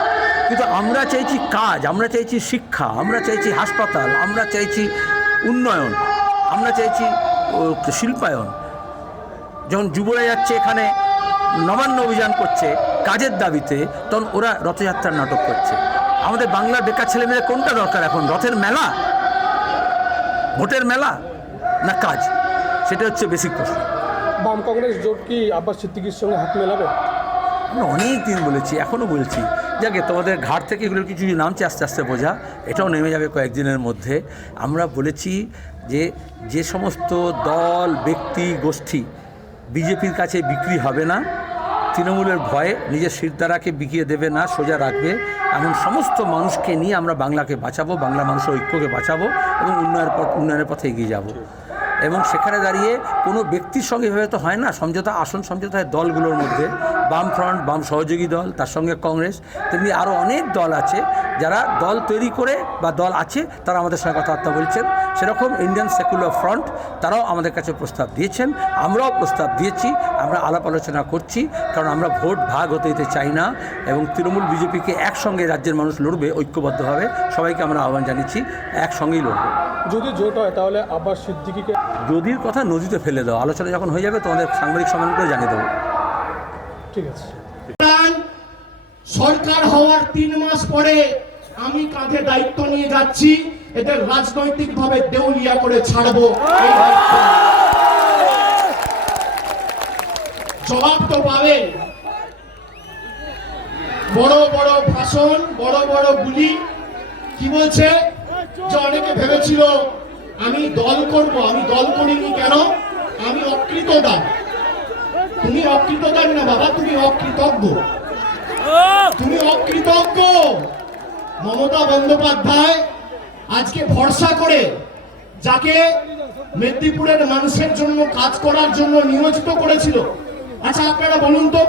কিন্তু আমরা চাইছি কাজ, আমরা চাইছি শিক্ষা, আমরা চাইছি হাসপাতাল, আমরা চাইছি উন্নয়ন, আমরা চাইছি শিল্পায়ন। যখন যুবরা যাচ্ছে এখানে নবান্ন অভিযান করছে কাজের দাবিতে, তখন ওরা রথযাত্রার নাটক করছে। আমাদের বাংলার বেকার ছেলেমেয়েদের কোনটা দরকার এখন? রথের মেলা, ভোটের মেলা, না কাজ? সেটা হচ্ছে বেসিক প্রশ্ন। বাম কংগ্রেস জোট কি আব্বাস সিদ্দিকীর সঙ্গে হাত মেলাবে? আমরা অনেক দিন বলেছি, এখনও বলছি, যাকে তোমাদের ঘাট থেকে এগুলো কিছু নামছে, আস্তে আস্তে বোঝা, এটাও নেমে যাবে কয়েকদিনের মধ্যে। আমরা বলেছি যে সমস্ত দল, ব্যক্তি, গোষ্ঠী বিজেপির কাছে বিক্রি হবে না, তৃণমূলের ভয়ে নিজের শিরদাঁড়াকে বিকিয়ে দেবে না, সোজা রাখবে, এমন সমস্ত মানুষকে নিয়ে আমরা বাংলাকে বাঁচাবো, বাংলা মানুষের ঐক্যকে বাঁচাবো এবং উন্নয়নের পথে এগিয়ে যাব। এবং সেখানে দাঁড়িয়ে কোনো ব্যক্তির সঙ্গে এভাবে তো হয় না সমঝোতা, আসন সমঝোতা হয় দলগুলোর মধ্যে। বামফ্রন্ট, বাম সহযোগী দল, তার সঙ্গে কংগ্রেস, তেমনি আরও অনেক দল আছে যারা দল তৈরি করে বা দল আছে তারা আমাদের সঙ্গে কথাবার্তা বলছেন। সেরকম ইন্ডিয়ান সেকুলার ফ্রন্ট তারাও আমাদের কাছে প্রস্তাব দিয়েছেন, আমরাও প্রস্তাব দিয়েছি, আমরা আলাপ আলোচনা করছি, কারণ আমরা ভোট ভাগ হতে দিতে চাই না এবং তৃণমূল বিজেপিকে একসঙ্গে রাজ্যের মানুষ লড়বে ঐক্যবদ্ধভাবে, সবাইকে আমরা আহ্বান জানিয়েছি একসঙ্গেই লড়বে। যদি জোট হয় তাহলে আব্বাস সিদ্দিকীকে যদির কথা নদীতে ফেলে দাও, আলোচনা যখন হয়ে যাবে তোমাদের সাংবাদিক সম্মেলন করে জানিয়ে দেবো। ঠিক আছে। সরকার হওয়ার 3 মাস পরে আমি কাঁধে দায়িত্ব নিয়ে যাচ্ছি, এদের রাজনৈতিকভাবে দেউলিয়া করে ছাড়বো। জবাব তো পাবেন। বড় বড় ভাষণ, বড় বড় গুলি, কি বলছে যে অনেকে ভেবেছিল আমি দল করব, আমি দল করিনি। কেন? আমি অকৃতদান। তুমি অকৃতদান না বাবা, তুমি অকৃতজ্ঞ, তুমি অকৃতজ্ঞ। মমতা বন্দ্যোপাধ্যায় আজকে ভরসা করে যাকে মেদিনীপুরের মানুষের জন্য কাজ করার জন্য নিয়োজিত করেছিল, আচ্ছা আপনারা বলুন তো,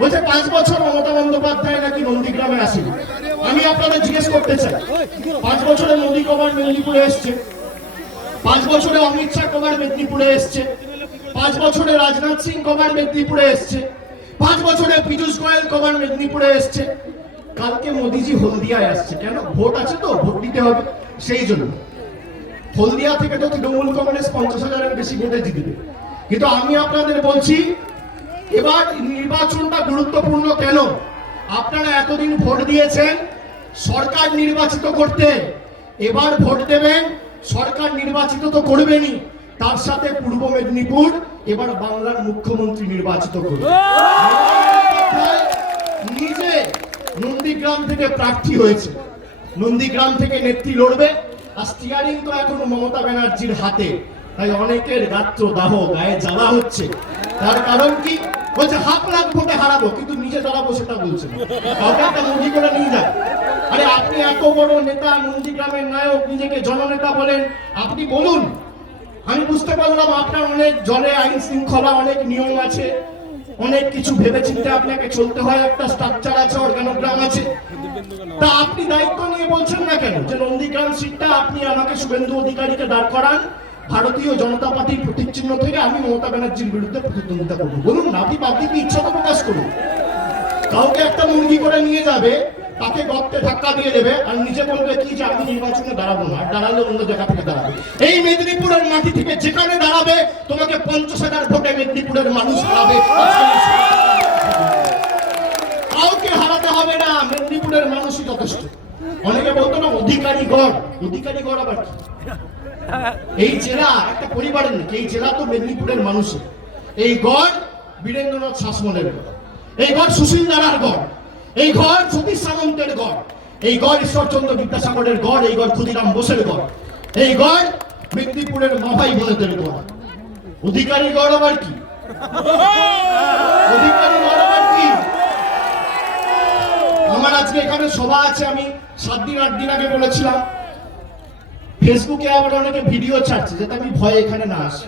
বলছে 5 বছর মমতা বন্দ্যোপাধ্যায় নাকি নন্দীগ্রামে আসেনি। আমি আপনাদের জিজ্ঞেস করতে চাই, 5 বছরে মোদী কবার মেদিনীপুরে এসছে? 5 বছরে অমিত শাহ কবার মেদিনীপুরে এসছে? 5 বছরে রাজনাথ সিং কবার মেদিনীপুরে এসছে? 5 বছরে পীযূষ গোয়েল কবার মেদিনীপুরে এসছে? কালকে মোদিজি হলদিয়ায় আসছে। কেন? ভোট আছে তো, ভোট দিতে হবে, সেই জন্য। হলদিয়া থেকে তো তৃণমূল কংগ্রেস 50,000-এর বেশি ভোটে জিতবে। কিন্তু আমি আপনাদের বলছি, এবার নির্বাচনটা গুরুত্বপূর্ণ। কেন? আপনারা এতদিন ভোট দিয়েছেন সরকার নির্বাচিত করতে, এবার ভোট দেবেন সরকার নির্বাচিত তো করবেনই, তার সাথে পূর্ব মেদিনীপুর এবার বাংলার মুখ্যমন্ত্রী নির্বাচিত করবে। নিজে নন্দীগ্রাম থেকে প্রার্থী হয়েছে, নন্দীগ্রাম থেকে নেত্রী লড়বে, আর স্টিয়ারিং তো এখন মমতা ব্যানার্জির হাতে। তাই অনেকের গাত্র দাহ, গায়ে জ্বালা হচ্ছে। তার কারণ কি? বলছে 1,00,000 ভোটে হারাবো, কিন্তু নিজে দাঁড়াবো সেটা বলছে না, কাউকে একটা মোদি করে নিয়ে যায়। আরে আপনি এত বড় নেতা, নন্দীগ্রামের নায়ক, নিজেকে জননেতা বলেন, আপনি বলুন। আমি বুঝতে পারলাম আপনার অনেক জলে আইন শৃঙ্খলা, অনেক নিয়ম আছে, অনেক কিছু ভেবেচিন্তে আপনাকে চলতে হয়, একটা স্ট্রাকচার আছে, অর্গানোগ্রাম আছে। তা আপনি দায়িত্ব নিয়ে বলছেন না কেন যে নন্দীগ্রাম সিটটা আপনি আমাকে শুভেন্দু অধিকারীকে দাঁড় করান, ভারতীয় জনতা পার্টির প্রতীক চিহ্ন থেকে আমি মমতা ব্যানার্জির বিরুদ্ধে প্রতিদ্বন্দ্বিতা করবো? বলুন না, আপনি পাবলিক ইচ্ছা তো প্রকাশ করুন। কাউকে একটা মুরগি করে নিয়ে যাবে, তাকে গর্তে ধাক্কা দিয়ে দেবে, আর নিজে বলবে কি যে আমি নির্বাচনে দাঁড়াবো না, দাঁড়ালে অন্য জায়গা থেকে দাঁড়াবে। এই মেদিনীপুরের মাটি থেকে যেখানে দাঁড়াবে তোমাকে 50,000 ভোটে মেদিনীপুরের মানুষ হারাবে। কাউকে হারাতে হবে না, মেদিনীপুরের মানুষই যথেষ্ট। অনেকে বলতো না অধিকারী গড়, অধিকারী গড় আবার কি? এই জেলা একটা পরিবারের নাকি, এই জেলা তো মেদিনীপুরের মানুষের। এই গড় বীরেন্দ্রনাথ শাসমলের গড়, এই গড় সুশীল দাঁড়ার গড়, এই গড় সতীশ সামন্তের গড়, এই গড় ঈশ্বরচন্দ্র বিদ্যাসাগরের গড়, এই গড় ক্ষুদিরাম বোসের গড়, এই গড় মেদিনীপুরের মাভাই বোনেদের গড়। অধিকারী গড় আবার কি? অধিকারী গড় আবার কি? আমার আজকে এখানে সভা আছে, আমি 7 দিন 8 দিন আগে বলেছিলাম, ফেসবুকে আবার অনেকে ভিডিও ছাড়ছে যাতে আমি ভয় এখানে না আসি,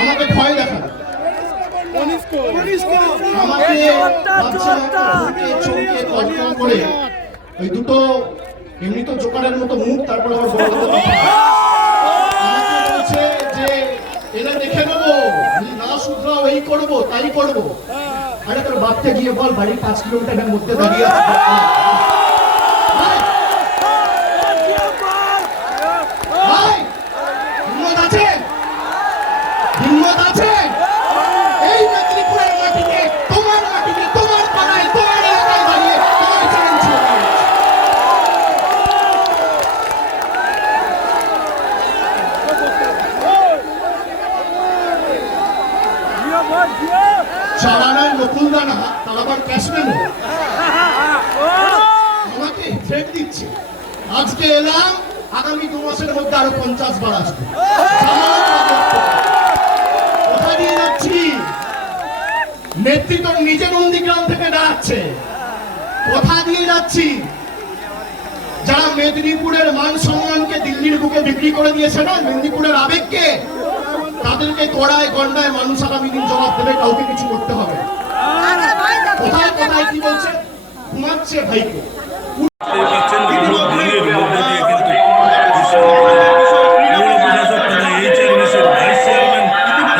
আমাকে ভয় দেখাবে, আমাকে চোখে কলকল করে ওই দুটো এমনি তো জোকারের মতো মুখ, তারপর আবার বড় বড় কথা আমাকে বলছে যে এরা দেখে নেবো, না শুধরাও এই করবো তাই করবো। আরে তোর বাপকে গিয়ে বল বাড়ির 5 কিলোমিটারের মধ্যে দাঁড়িয়ে আছে, চালানায় নকুলদা না, তার আবার ক্যাশম্যান আমাকে থ্রেট দিচ্ছে। আজকে এলাম, আগামী 2 মাসের মধ্যে আরো 50 বার আসবে। কোথা দিয়ে যাচ্ছি? নেতৃত্ব নিজে নন্দীগ্রাম থেকে দাঁড়াচ্ছে। কোথা দিয়ে যাচ্ছি? যারা মেদিনীপুরের মান সম্মানকে দিল্লির বুকে বিক্রি করে দিয়েছে না, মেদিনীপুরের আবেগকে, তাদেরকে কড়ায় গন্ডায় মানুষ আগামী দিন জবাব দেবে, কাউকে কিছু করতে হবে না। কোথায় কোথায় কি বলছে, ঘুমাচ্ছে ভাইকে।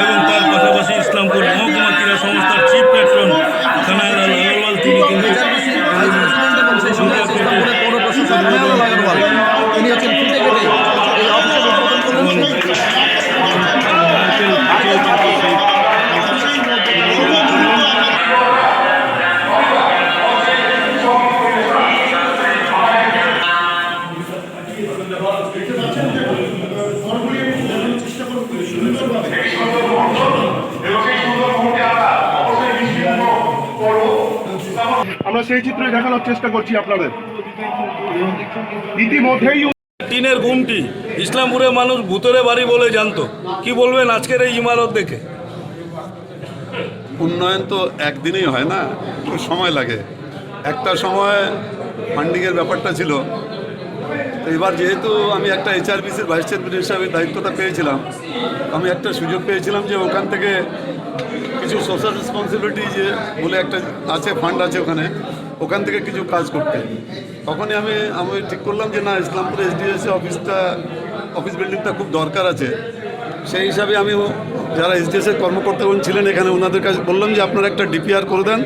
এবং তার পাশাপাশি ইসলামপুর মহকুমা ক্রীড়া সংস্থার চিফ প্যাট্রন কানাইলাল আগরওয়াল তিনি কিন্তু আমরা সেই চিত্রই দেখানোর চেষ্টা করছি আপনাদের। ইতিমধ্যেই টিনের গুমটি ইসলামপুরে মানুষ ভূতরে বাড়ি বলে জানতো, কি বলবেন আজকের এই ইমারত দেখে? উন্নয়ন তো একদিনেই হয় না, একটু সময় লাগে। একটা সময় ফান্ডিংয়ের ব্যাপারটা ছিল, তো এবার যেহেতু আমি একটা HRBCর ভাইস চেয়ারম্যান হিসাবে দায়িত্বটা পেয়েছিলাম, আমি একটা সুযোগ পেয়েছিলাম যে ওখান থেকে কিছু সোশ্যাল রেসপন্সিবিলিটি যে বলে একটা আছে, ফান্ড আছে ওখান থেকে কিছু কাজ করতে। তখনই আমি ঠিক করলাম যে না, ইসলামপুর SDSA অফিস বিল্ডিংটা খুব দরকার আছে। সেই হিসাবে আমি যারা SDSA কর্মকর্তাগণ ছিলেন এখানে, ওনাদের কাছে বললাম যে আপনারা একটা DPR করে দেন,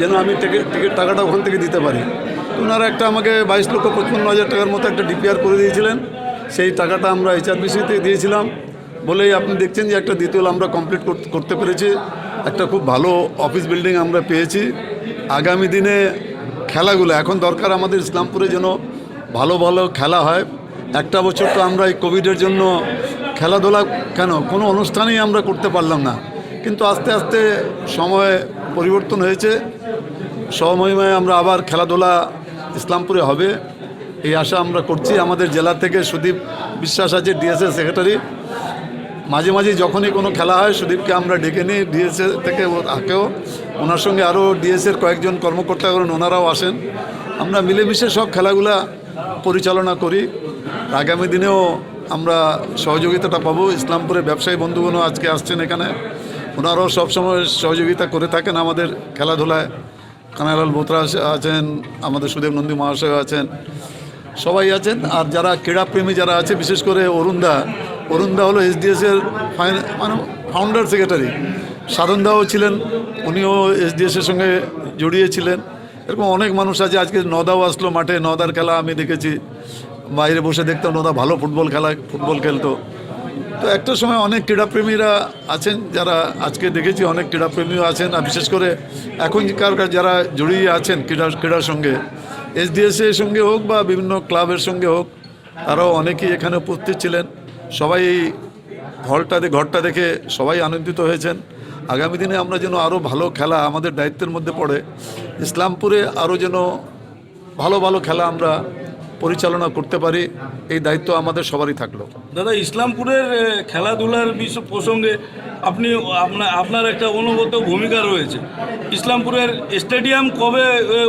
যেন আমি টিকিট টাকাটা ওখান থেকে দিতে পারি। ওনারা একটা আমাকে 22,55,000 টাকার মতো একটা DPR করে দিয়েছিলেন। সেই টাকাটা আমরা HRBCতে দিয়েছিলাম বলেই আপনি দেখছেন যে একটা দ্বিতীয় আমরা কমপ্লিট করতে পেরেছি। একটা খুব ভালো অফিস বিল্ডিং আমরা পেয়েছি। আগামী দিনে খেলাগুলো এখন দরকার আমাদের ইসলামপুরে যেন ভালো ভালো খেলা হয়। একটা বছর তো আমরা এই কোভিডের জন্য খেলাধুলা কোনো অনুষ্ঠানেই আমরা করতে পারলাম না, কিন্তু আস্তে আস্তে সময় পরিবর্তন হয়েছে। সময়ে আমরা আবার খেলাধুলা ইসলামপুরে হবে এই আশা আমরা করছি। আমাদের জেলা থেকে সুদীপ বিশ্বাস আছে, DSA সেক্রেটারি। মাঝে মাঝে যখনই কোনো খেলা হয় সুদীপকে আমরা ডেকে নিই, DSA থেকে আঁকেও ওনার সঙ্গে আরও DSAর কয়েকজন কর্মকর্তা করেন, ওনারাও আসেন। আমরা মিলেমিশে সব খেলাগুলা পরিচালনা করি। আগামী দিনেও আমরা সহযোগিতাটা পাবো। ইসলামপুরে ব্যবসায়ী বন্ধুগণও আজকে আসছেন এখানে, ওনারাও সবসময় সহযোগিতা করে থাকেন আমাদের খেলাধুলায়। কানাইলাল বোতরা আছেন, আমাদের সুদেব নন্দী মহাশয় আছেন, সবাই আছেন। আর যারা ক্রীড়াপ্রেমী যারা আছে, বিশেষ করে অরুণদা হলো SDSAর ফাউন্ডার সেক্রেটারি। সাধনদাও ছিলেন, উনিও SDSAর সঙ্গে জড়িয়েছিলেন। এরকম অনেক মানুষ আছে। আজকে নদাও আসলো মাঠে, নদার খেলা আমি দেখেছি, বাইরে বসে দেখতাম নদা ভালো ফুটবল খেলতো। তো একটা সময় অনেক ক্রীড়াপ্রেমীরা আছেন যারা আজকে দেখেছি, অনেক ক্রীড়াপ্রেমীও আছেন। আর বিশেষ করে এখনকার যারা জড়িয়ে আছেন ক্রীড়ার সঙ্গে, SDSA এর সঙ্গে হোক বা বিভিন্ন ক্লাবের সঙ্গে হোক, তারাও অনেকেই এখানে উপস্থিত ছিলেন। সবাই এই ঘরটা দেখে সবাই আনন্দিত হয়েছেন। আগামী দিনে আমরা যেন আরও ভালো খেলা আমাদের দায়িত্বের মধ্যে পড়ে, ইসলামপুরে আরও যেন ভালো ভালো খেলা আমরা পরিচালনা করতে পারি, এই দায়িত্ব আমাদের সবারই থাকলো। দাদা, ইসলামপুরের খেলাধুলার বিষয় প্রসঙ্গে আপনার একটা অনুগত ভূমিকা রয়েছে। ইসলামপুরের স্টেডিয়াম কবে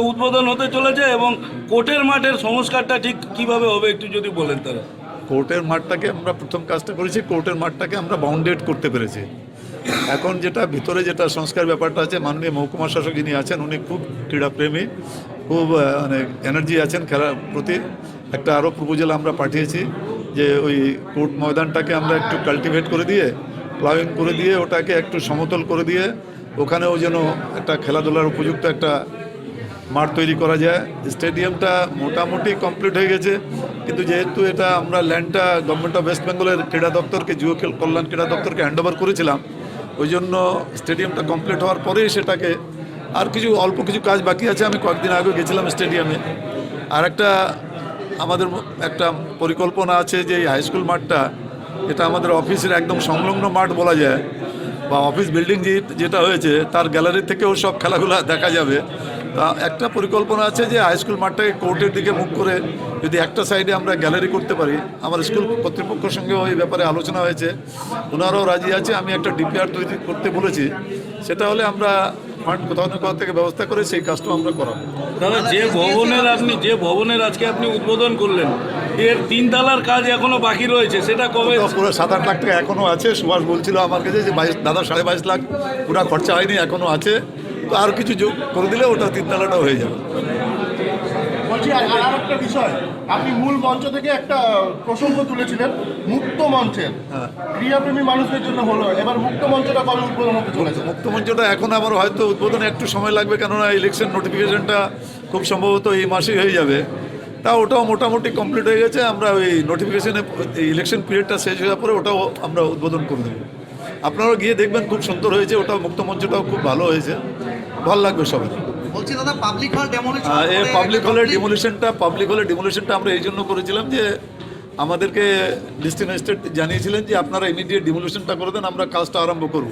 উদ্বোধন হতে চলেছে এবং কোর্টের মাঠের সংস্কারটা ঠিক কিভাবে হবে একটু যদি বলেন তাহলে। কোর্টের মাঠটাকে আমরা প্রথম কাজটা করেছি, কোর্টের মাঠটাকে আমরা বাউন্ডেড করতে পেরেছি। এখন যেটা ভিতরে যেটা সংস্কার ব্যাপারটা আছে, মাননীয় মহকুমা শাসক যিনি আছেন উনি খুব ক্রীড়াপ্রেমী, খুব মানে এনার্জি আছেন খেলার প্রতি। একটা আরও প্রপোজাল আমরা পাঠিয়েছি যে ওই কোর্ট ময়দানটাকে আমরা একটু কাল্টিভেট করে দিয়ে, প্লাউইং করে দিয়ে, ওটাকে একটু সমতল করে দিয়ে ওখানেও যেন একটা খেলাধুলার উপযুক্ত একটা মাঠ তৈরি করা যায়। স্টেডিয়ামটা মোটামুটি কমপ্লিট হয়ে গেছে, কিন্তু যেহেতু এটা আমরা ল্যান্ডটা গভর্নমেন্ট অফ ওয়েস্ট বেঙ্গলের ক্রীড়া দপ্তরকে, যুব কল্যাণ ক্রীড়া দপ্তরকে হ্যান্ড ওভার করেছিলাম, ওই জন্য স্টেডিয়ামটা কমপ্লিট হওয়ার পরেই সেটাকে আর অল্প কিছু কাজ বাকি আছে। আমি কয়েকদিন আগে গেছিলাম স্টেডিয়ামে। আর আমাদের একটা পরিকল্পনা আছে যে এই হাইস্কুল মাঠটা, এটা আমাদের অফিসের একদম সংলগ্ন মাঠ বলা যায়, বা অফিস বিল্ডিং যেটা হয়েছে তার গ্যালারি থেকেও সব খেলাগুলো দেখা যাবে। তা একটা পরিকল্পনা আছে যে হাইস্কুল মাঠটাকে কোর্টের দিকে মুখ করে যদি একটা সাইডে আমরা গ্যালারি করতে পারি। আমার স্কুল কর্তৃপক্ষের সঙ্গেও এই ব্যাপারে আলোচনা হয়েছে, ওনারাও রাজি আছে। আমি একটা DPR তৈরি করতে বলেছি, সেটা হলে আমরা ফান্ড কোথাও না কোথাও থেকে ব্যবস্থা করে সেই কাজটাও আমরা করাবো। দাদা, যে ভবনের আজকে আপনি উদ্বোধন করলেন, এর 3 তলার কাজ এখনো বাকি রয়েছে, সেটা কবে? পুরো 7-8 লাখ টাকা এখনো আছে। সুভাষ বলছিল আমার কাছে যে 22 লাখ পুরো খরচা হয়নি, এখনো আছে। তো আর কিছু যোগ করে দিলে ওটা 3 তলাটাও হয়ে যাবে। বলছি আর একটা বিষয়, আপনি মূল মঞ্চ থেকে একটা প্রসঙ্গ তুলেছিলেন মুক্ত মঞ্চের, ক্রীড়াপ্রেমী মানুষদের জন্য হলো, এবার মুক্ত মঞ্চটা কবে উদ্বোধন হতে চলেছে? মুক্ত মঞ্চটা এখন আমার হয়তো উদ্বোধনে একটু সময় লাগবে, কেননা ইলেকশন নোটিফিকেশনটা খুব সম্ভবত এই মাসেই হয়ে যাবে। তা ওটাও মোটামুটি কমপ্লিট হয়ে গেছে। আমরা ওই নোটিফিকেশনে ইলেকশন পিরিয়ডটা শেষ হওয়ার পরে ওটাও আমরা উদ্বোধন করে দেবো। আপনারাও গিয়ে দেখবেন, খুব সুন্দর হয়েছে। ওটাও মুক্ত মঞ্চটাও খুব ভালো হয়েছে, ভালো লাগবে সবাই। বলছি দাদা, পাবলিক হল ডেমোলিশন, এই পাবলিক হলের ডিমোলিশনটা আমরা এই জন্য করেছিলাম যে আমাদেরকে ডিস্ট্রিক্ট ম্যাজিস্ট্রেট জানিয়েছিলেন যে আপনারা ইমিডিয়েট ডিমোলিশনটা করে দেন, আমরা কাজটা আরম্ভ করব।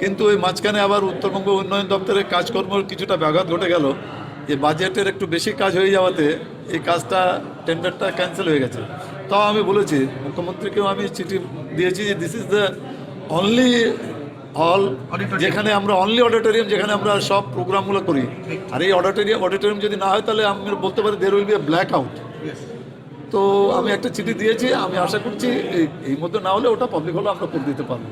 কিন্তু ওই মাঝখানে আবার উত্তরবঙ্গ উন্নয়ন দপ্তরের কাজকর্মের কিছুটা ব্যাঘাত ঘটে গেল। যে বাজেটের একটু বেশি কাজ হয়ে যাওয়াতে এই কাজটা টেন্ডারটা ক্যান্সেল হয়ে গেছে। তাও আমি বলেছি, মুখ্যমন্ত্রীকেও আমি চিঠি দিয়েছি যে দিস ইজ দ্য অনলি হল যেখানে আমরা অনলি অডিটোরিয়াম যেখানে আমরা সব প্রোগ্রামগুলো করি। আর এই অডিটোরিয়াম যদি না হয় তাহলে আমি বলতে পারি there will B A black out. তো আমি একটা চিঠি দিয়েছি, আমি আশা করছি এই মধ্যে না হলে ওটা পাবলিক হলে আমরা করে দিতে পারবো।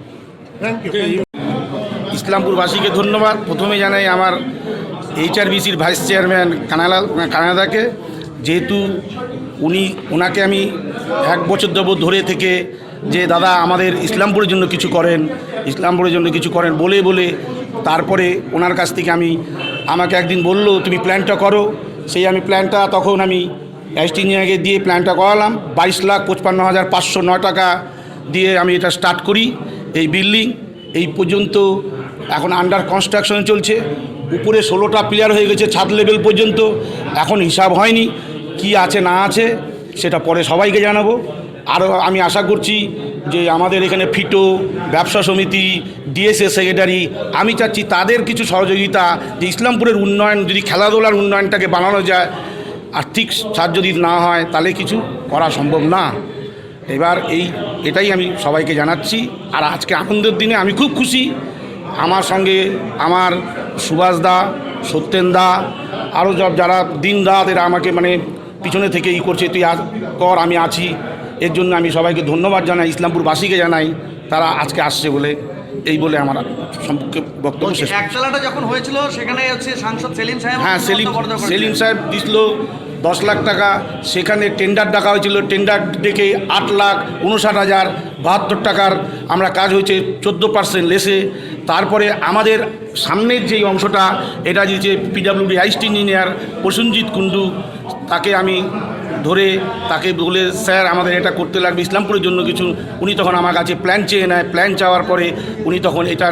ইসলামপুরবাসীকে ধন্যবাদ। প্রথমে জানাই আমার HRBCর ভাইস চেয়ারম্যান কানাডাকে, যেহেতু ওনাকে আমি 1 বছর ধরে থেকে যে দাদা আমাদের ইসলামপুরের জন্য কিছু করেন বলে তারপরে ওনার কাছ থেকে আমাকে একদিন বললো তুমি প্ল্যানটা করো। সেই আমি প্ল্যানটা তখন আমি অ্যাসিস্ট্যান্ট ইঞ্জিনিয়ারকে দিয়ে প্ল্যানটা করালাম। 22,55,509 টাকা দিয়ে আমি এটা স্টার্ট করি। এই বিল্ডিং এই পর্যন্ত এখন আন্ডার কনস্ট্রাকশন চলছে। উপরে 16টা পিলার হয়ে গেছে ছাদ লেভেল পর্যন্ত। এখন হিসাব হয়নি, কি আছে না আছে সেটা পরে সবাইকে জানাবো। আরও আমি আশা করছি যে আমাদের এখানে ফিটো ব্যবসা সমিতি, DSA সেক্রেটারি, আমি চাচ্ছি তাদের কিছু সহযোগিতা, যে ইসলামপুরের উন্নয়ন যদি খেলাধুলার উন্নয়নটাকে বানানো যায়। আর্থিক সাহায্য যদি না হয় তাহলে কিছু করা সম্ভব না। এবার এটাই আমি সবাইকে জানাচ্ছি। আর আজকে আনন্দের দিনে আমি খুব খুশি। আমার সঙ্গে আমার সুভাষদা, সত্যেনদা, আরও যারা দিন রাত এরা আমাকে পিছনে থেকে করছে, তুই কর, আমি আছি। এর জন্য আমি সবাইকে ধন্যবাদ জানাই, ইসলামপুরবাসীকে জানাই, তারা আজকে আসছে বলে বলে আমার সম্পর্কে বক্তব্য শেষ। একতলাটা যখন হয়েছিল সেখানে হচ্ছে সাংসদ সেলিম সাহেব, হ্যাঁ সেলিম সাহেব দিছিল 10 লাখ টাকা। সেখানে টেন্ডার ডাকা হয়েছিল, টেন্ডার ডেকে 8,59,072 টাকার আমরা কাজ হয়েছে 14% লেসে। তারপরে আমাদের সামনের যেই অংশটা এটা দিয়েছে PWD assistant engineer Prosenjit Kundu, তাকে আমি ধরে তাকে বলে স্যার আমাদের এটা করতে লাগবে ইসলামপুরের জন্য কিছু। উনি তখন আমার কাছে প্ল্যান চেয়ে নেয়। প্ল্যান চাওয়ার পরে উনি তখন এটা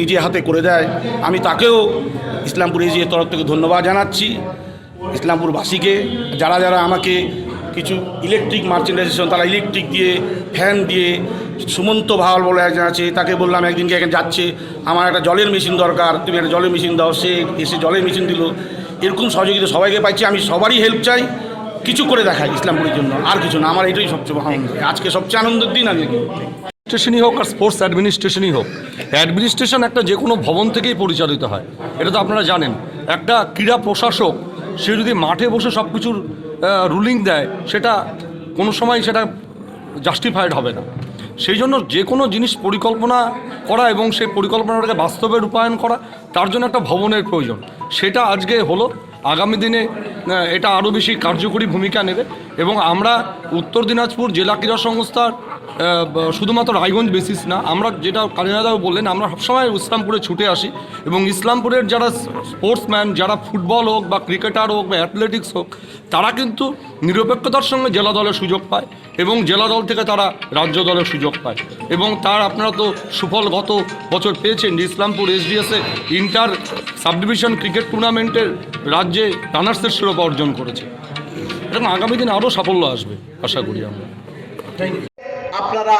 নিজে হাতে করে দেয়। আমি তাকেও ইসলামপুর এজিএর তরফ থেকে ধন্যবাদ জানাচ্ছি। ইসলামপুরবাসীকে যারা আমাকে কিছু ইলেকট্রিক মার্চেন্ডাইজেশন, তারা ইলেকট্রিক দিয়ে, ফ্যান দিয়ে, সুমন্ত ভাওয়াল বলে একজন আছে, তাকে বললাম একদিনকে এখানে যাচ্ছে, আমার একটা জলের মেশিন দরকার, তুমি একটা জলের মেশিন দাও, সে এসে জলের মেশিন দিল। এরকম সহযোগিতা সবাইকে পাইছি। আমি সবারই হেল্প চাই, কিছু করে দেখাই ইসলামপুরের জন্য, আর কিছু না। আমার এটাই সবচেয়ে ভালো, আজকে সবচেয়ে আনন্দের দিন। অ্যাডমিনিস্ট্রেশনই হোক আর স্পোর্টস অ্যাডমিনিস্ট্রেশনই হোক, অ্যাডমিনিস্ট্রেশন একটা যে কোনো ভবন থেকেই পরিচালিত হয়, এটা তো আপনারা জানেন। একটা ক্রীড়া প্রশাসক সে যদি মাঠে বসে সব কিছুর রুলিং দেয়, সেটা কোনো সময় সেটা জাস্টিফাইড হবে না। সেই জন্য যে কোনো জিনিস পরিকল্পনা করা এবং সেই পরিকল্পনাটাকে বাস্তবে রূপায়ণ করা, তার জন্য একটা ভবনের প্রয়োজন। সেটা আজকে হলো। আগামী দিনে এটা আরও বেশি কার্যকরী ভূমিকা নেবে। এবং আমরা উত্তর দিনাজপুর জেলা ক্রীড়া সংস্থার শুধুমাত্র রায়গঞ্জ বেসিস না, আমরা যেটা কালীনাদাও বললেন, আমরা সবসময় ইসলামপুরে ছুটে আসি এবং ইসলামপুরের যারা স্পোর্টসম্যান, যারা ফুটবল হোক বা ক্রিকেটার হোক বা অ্যাথলেটিক্স হোক, তারা কিন্তু নিরপেক্ষতার সঙ্গে জেলা দলের সুযোগ পায় এবং জেলা দল থেকে তারা রাজ্য দলের সুযোগ পায়। এবং তার আপনারা তো সুফল গত বছর পেয়েছেন যে Islampur SDSA inter subdivision cricket টুর্নামেন্টের রাজ্যে রানার্সের শিরোপা অর্জন করেছে। এবং আগামী দিনে আরও সাফল্য আসবে আশা করি আমরা। আপনারা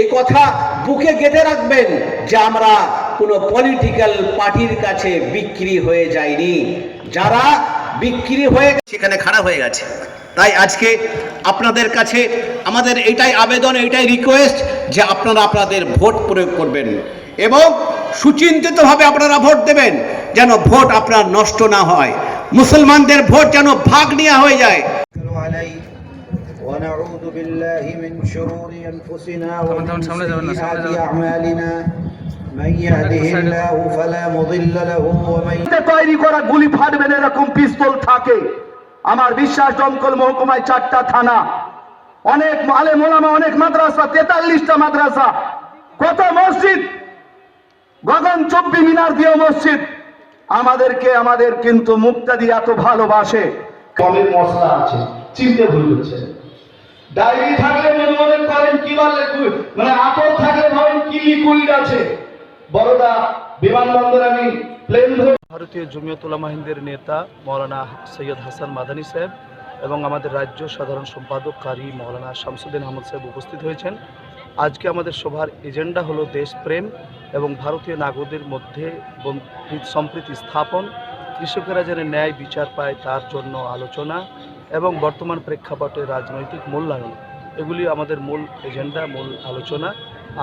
এই কথা বুকে গেঁথে রাখবেন যে আমরা কোনো পলিটিক্যাল পার্টির কাছে বিক্রি হয়ে যায়নি। যারা বিক্রি হয়ে সেখানে খারাপ হয়ে গেছে। তাই আজকে আপনাদের কাছে আমাদের এটাই আবেদন, এটাই রিকোয়েস্ট যে আপনারা আপনাদের ভোট প্রয়োগ করবেন এবং সুচিন্তিতভাবে আপনারা ভোট দেবেন, যেন ভোট আপনার নষ্ট না হয়, মুসলমানদের ভোট যেন ভাগ নেওয়া হয়ে যায়। ونعوذ بالله من شرور أنفسنا ومن سيئات أعمالنا من يهده الله فلا مضل له ومن তৈরি করা গুলি ফাটবে না এরকম পিস্তল থাকে। আমার বিশ্বাস দমকল মহকুমায় 4টা থানা, অনেক আলেম ওলামা, অনেক মাদ্রাসা, 43টা মাদ্রাসা, কত মসজিদ, গগন চব্বি মিনার দিয়ে মসজিদ। আমাদের কিন্তু মুক্তাদি এত ভালোবাসে। কমের মশলা আছে, চিনতে ভুল হচ্ছে। ডায়েরি থাকলে মনে করেন কি মানে আতর থাকলে ভাবেন কি লিকুইড আছে। বড়দা বিমানবন্দর আমি প্লেন ধরে ভারতীয় জমিয়ত উলামা হিন্দের নেতা মৌলানা সৈয়দ হাসান মাদানী সাহেব এবং আমাদের রাজ্য সাধারণ সম্পাদক কারি মৌলানা শামসুদ্দিন আহমদ সাহেব উপস্থিত হয়েছেন। আজকে আমাদের সভার এজেন্ডা হলো দেশপ্রেম এবং ভারতীয় নাগরিকদের মধ্যে সম্প্রীতি স্থাপন, কৃষকেরা যেন ন্যায় বিচার পায় তার জন্য আলোচনা এবং বর্তমান প্রেক্ষাপটে রাজনৈতিক মূল্যায়ন, এগুলি আমাদের মূল এজেন্ডা, মূল আলোচনা।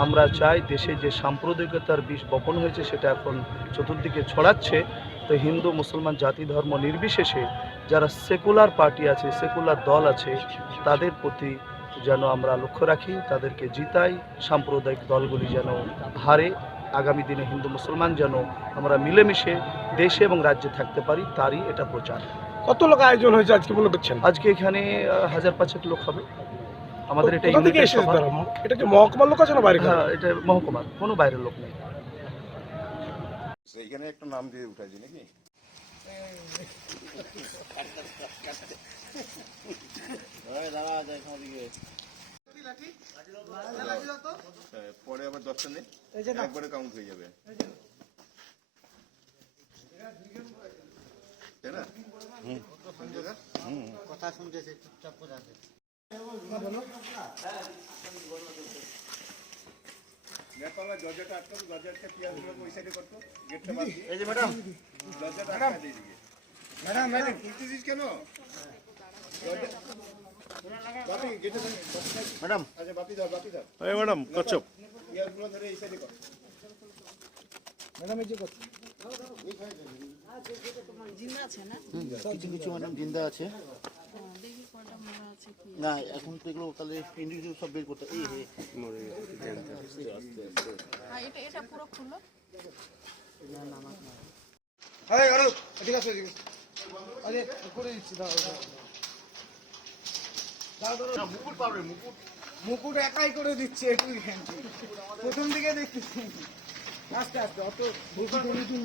আমরা চাই দেশে যে সাম্প্রদায়িকতার বিষ বপন হয়েছে সেটা এখন চতুর্দিকে ছড়াচ্ছে, তো হিন্দু মুসলমান জাতি ধর্ম নির্বিশেষে যারা সেকুলার পার্টি আছে, সেকুলার দল আছে, তাদের প্রতি যেন আমরা লক্ষ্য রাখি, তাদেরকে জিতাই, সাম্প্রদায়িক দলগুলি যেন হারে, আগামী দিনে হিন্দু মুসলমান যেন আমরা মিলেমিশে দেশে এবং রাজ্যে থাকতে পারি, তারই এটা প্রচার। কত লোক আয়োজন হয়েছে আজকে মনে করছেন? আজকে এখানে 1000-500 লোক হবে। আমাদের এটা এটা কি মহকুমার লোক আছে না বাইরে? হ্যাঁ, এটা মহকুমার, কোনো বাইরের লোক নেই। সেইখানে একটা নাম দিয়ে উঠাইছি নাকি? পরে আবার 10টা নেই, একবারে কাউন্ট হয়ে যাবে, তাই না? কথা শুনতেছে, চুপচাপ করে আছে। দরজাটা আটকাবো, দরজাটা পিয়াজগুলো ওই সাইডে করতো, গেটটা বাদ দিয়ে। এই যে ম্যাডাম, দরজাটা আটকা দিয়ে দিকে। ম্যাডাম খুলতেছিস কেন? ম্যাডাম আচ্ছা, বাতি দাও। এই ম্যাডাম কচ্ছপ পিয়াজগুলো ধরে এই সাইডে কর। ম্যাডাম এই যে কচ্ছপ জিন্দা আছে না? কিছু ম্যাডাম জিন্দা আছে না, এখন তো এগুলো তাহলে ইন্ডিভিজুয়াল সব বের করতে। এই হে মরে গেছে, আস্তে এটা পুরো খুলো না না না। এই আরে ঠিক আছে, আরে করে দিচ্ছি, দাও মুকুট পাবে, মুকুট একাই করে দিচ্ছে, একটু প্রথম দিকে দেখতেছি, আস্তে আস্তে অত মুকুট দিন।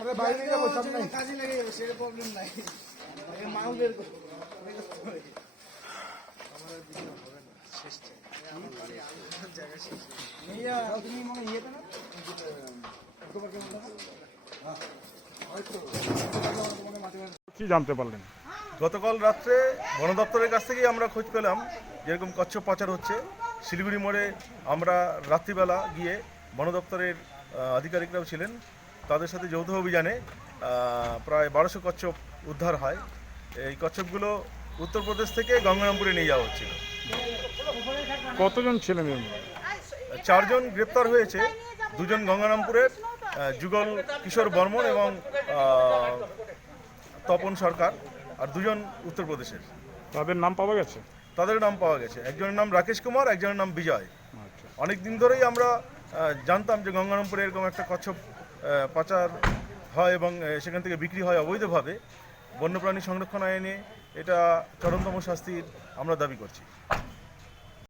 আরে বাইরে যাবো, কাজে লেগে যাবে, সেটা প্রবলেম নাই, মাল বের করবো। কি জানতে পারলেন? গতকাল রাত্রে বন দপ্তরের কাছ থেকেই আমরা খোঁজ পেলাম যেরকম কচ্ছপ পাচার হচ্ছে। শিলিগুড়ি মোড়ে আমরা রাত্রিবেলা গিয়ে বন দপ্তরের আধিকারিকরাও ছিলেন, তাদের সাথে যৌথ অভিযানে প্রায় 1200 কচ্ছপ উদ্ধার হয়। এই কচ্ছপগুলো উত্তরপ্রদেশ থেকে গঙ্গারামপুরে নিয়ে যাওয়া হচ্ছিল। কতজন ছিলেন? 4 জন গ্রেপ্তার হয়েছে, 2 জন গঙ্গারামপুরের, যুগল কিশোর বর্মন এবং তপন সরকার, আর 2 জন উত্তরপ্রদেশের। তাদের নাম পাওয়া গেছে? তাদের নাম পাওয়া গেছে, একজনের নাম রাকেশ কুমার, একজনের নাম বিজয়। অনেক দিন ধরেই আমরা জানতাম যে গঙ্গারামপুরে এরকম একটা কচ্ছপ পাচার হয় এবং সেখান থেকে বিক্রি হয় অবৈধভাবে। বন্যপ্রাণী সংরক্ষণ আইনে এটা চরমতম শাস্তির আমরা দাবি করছি।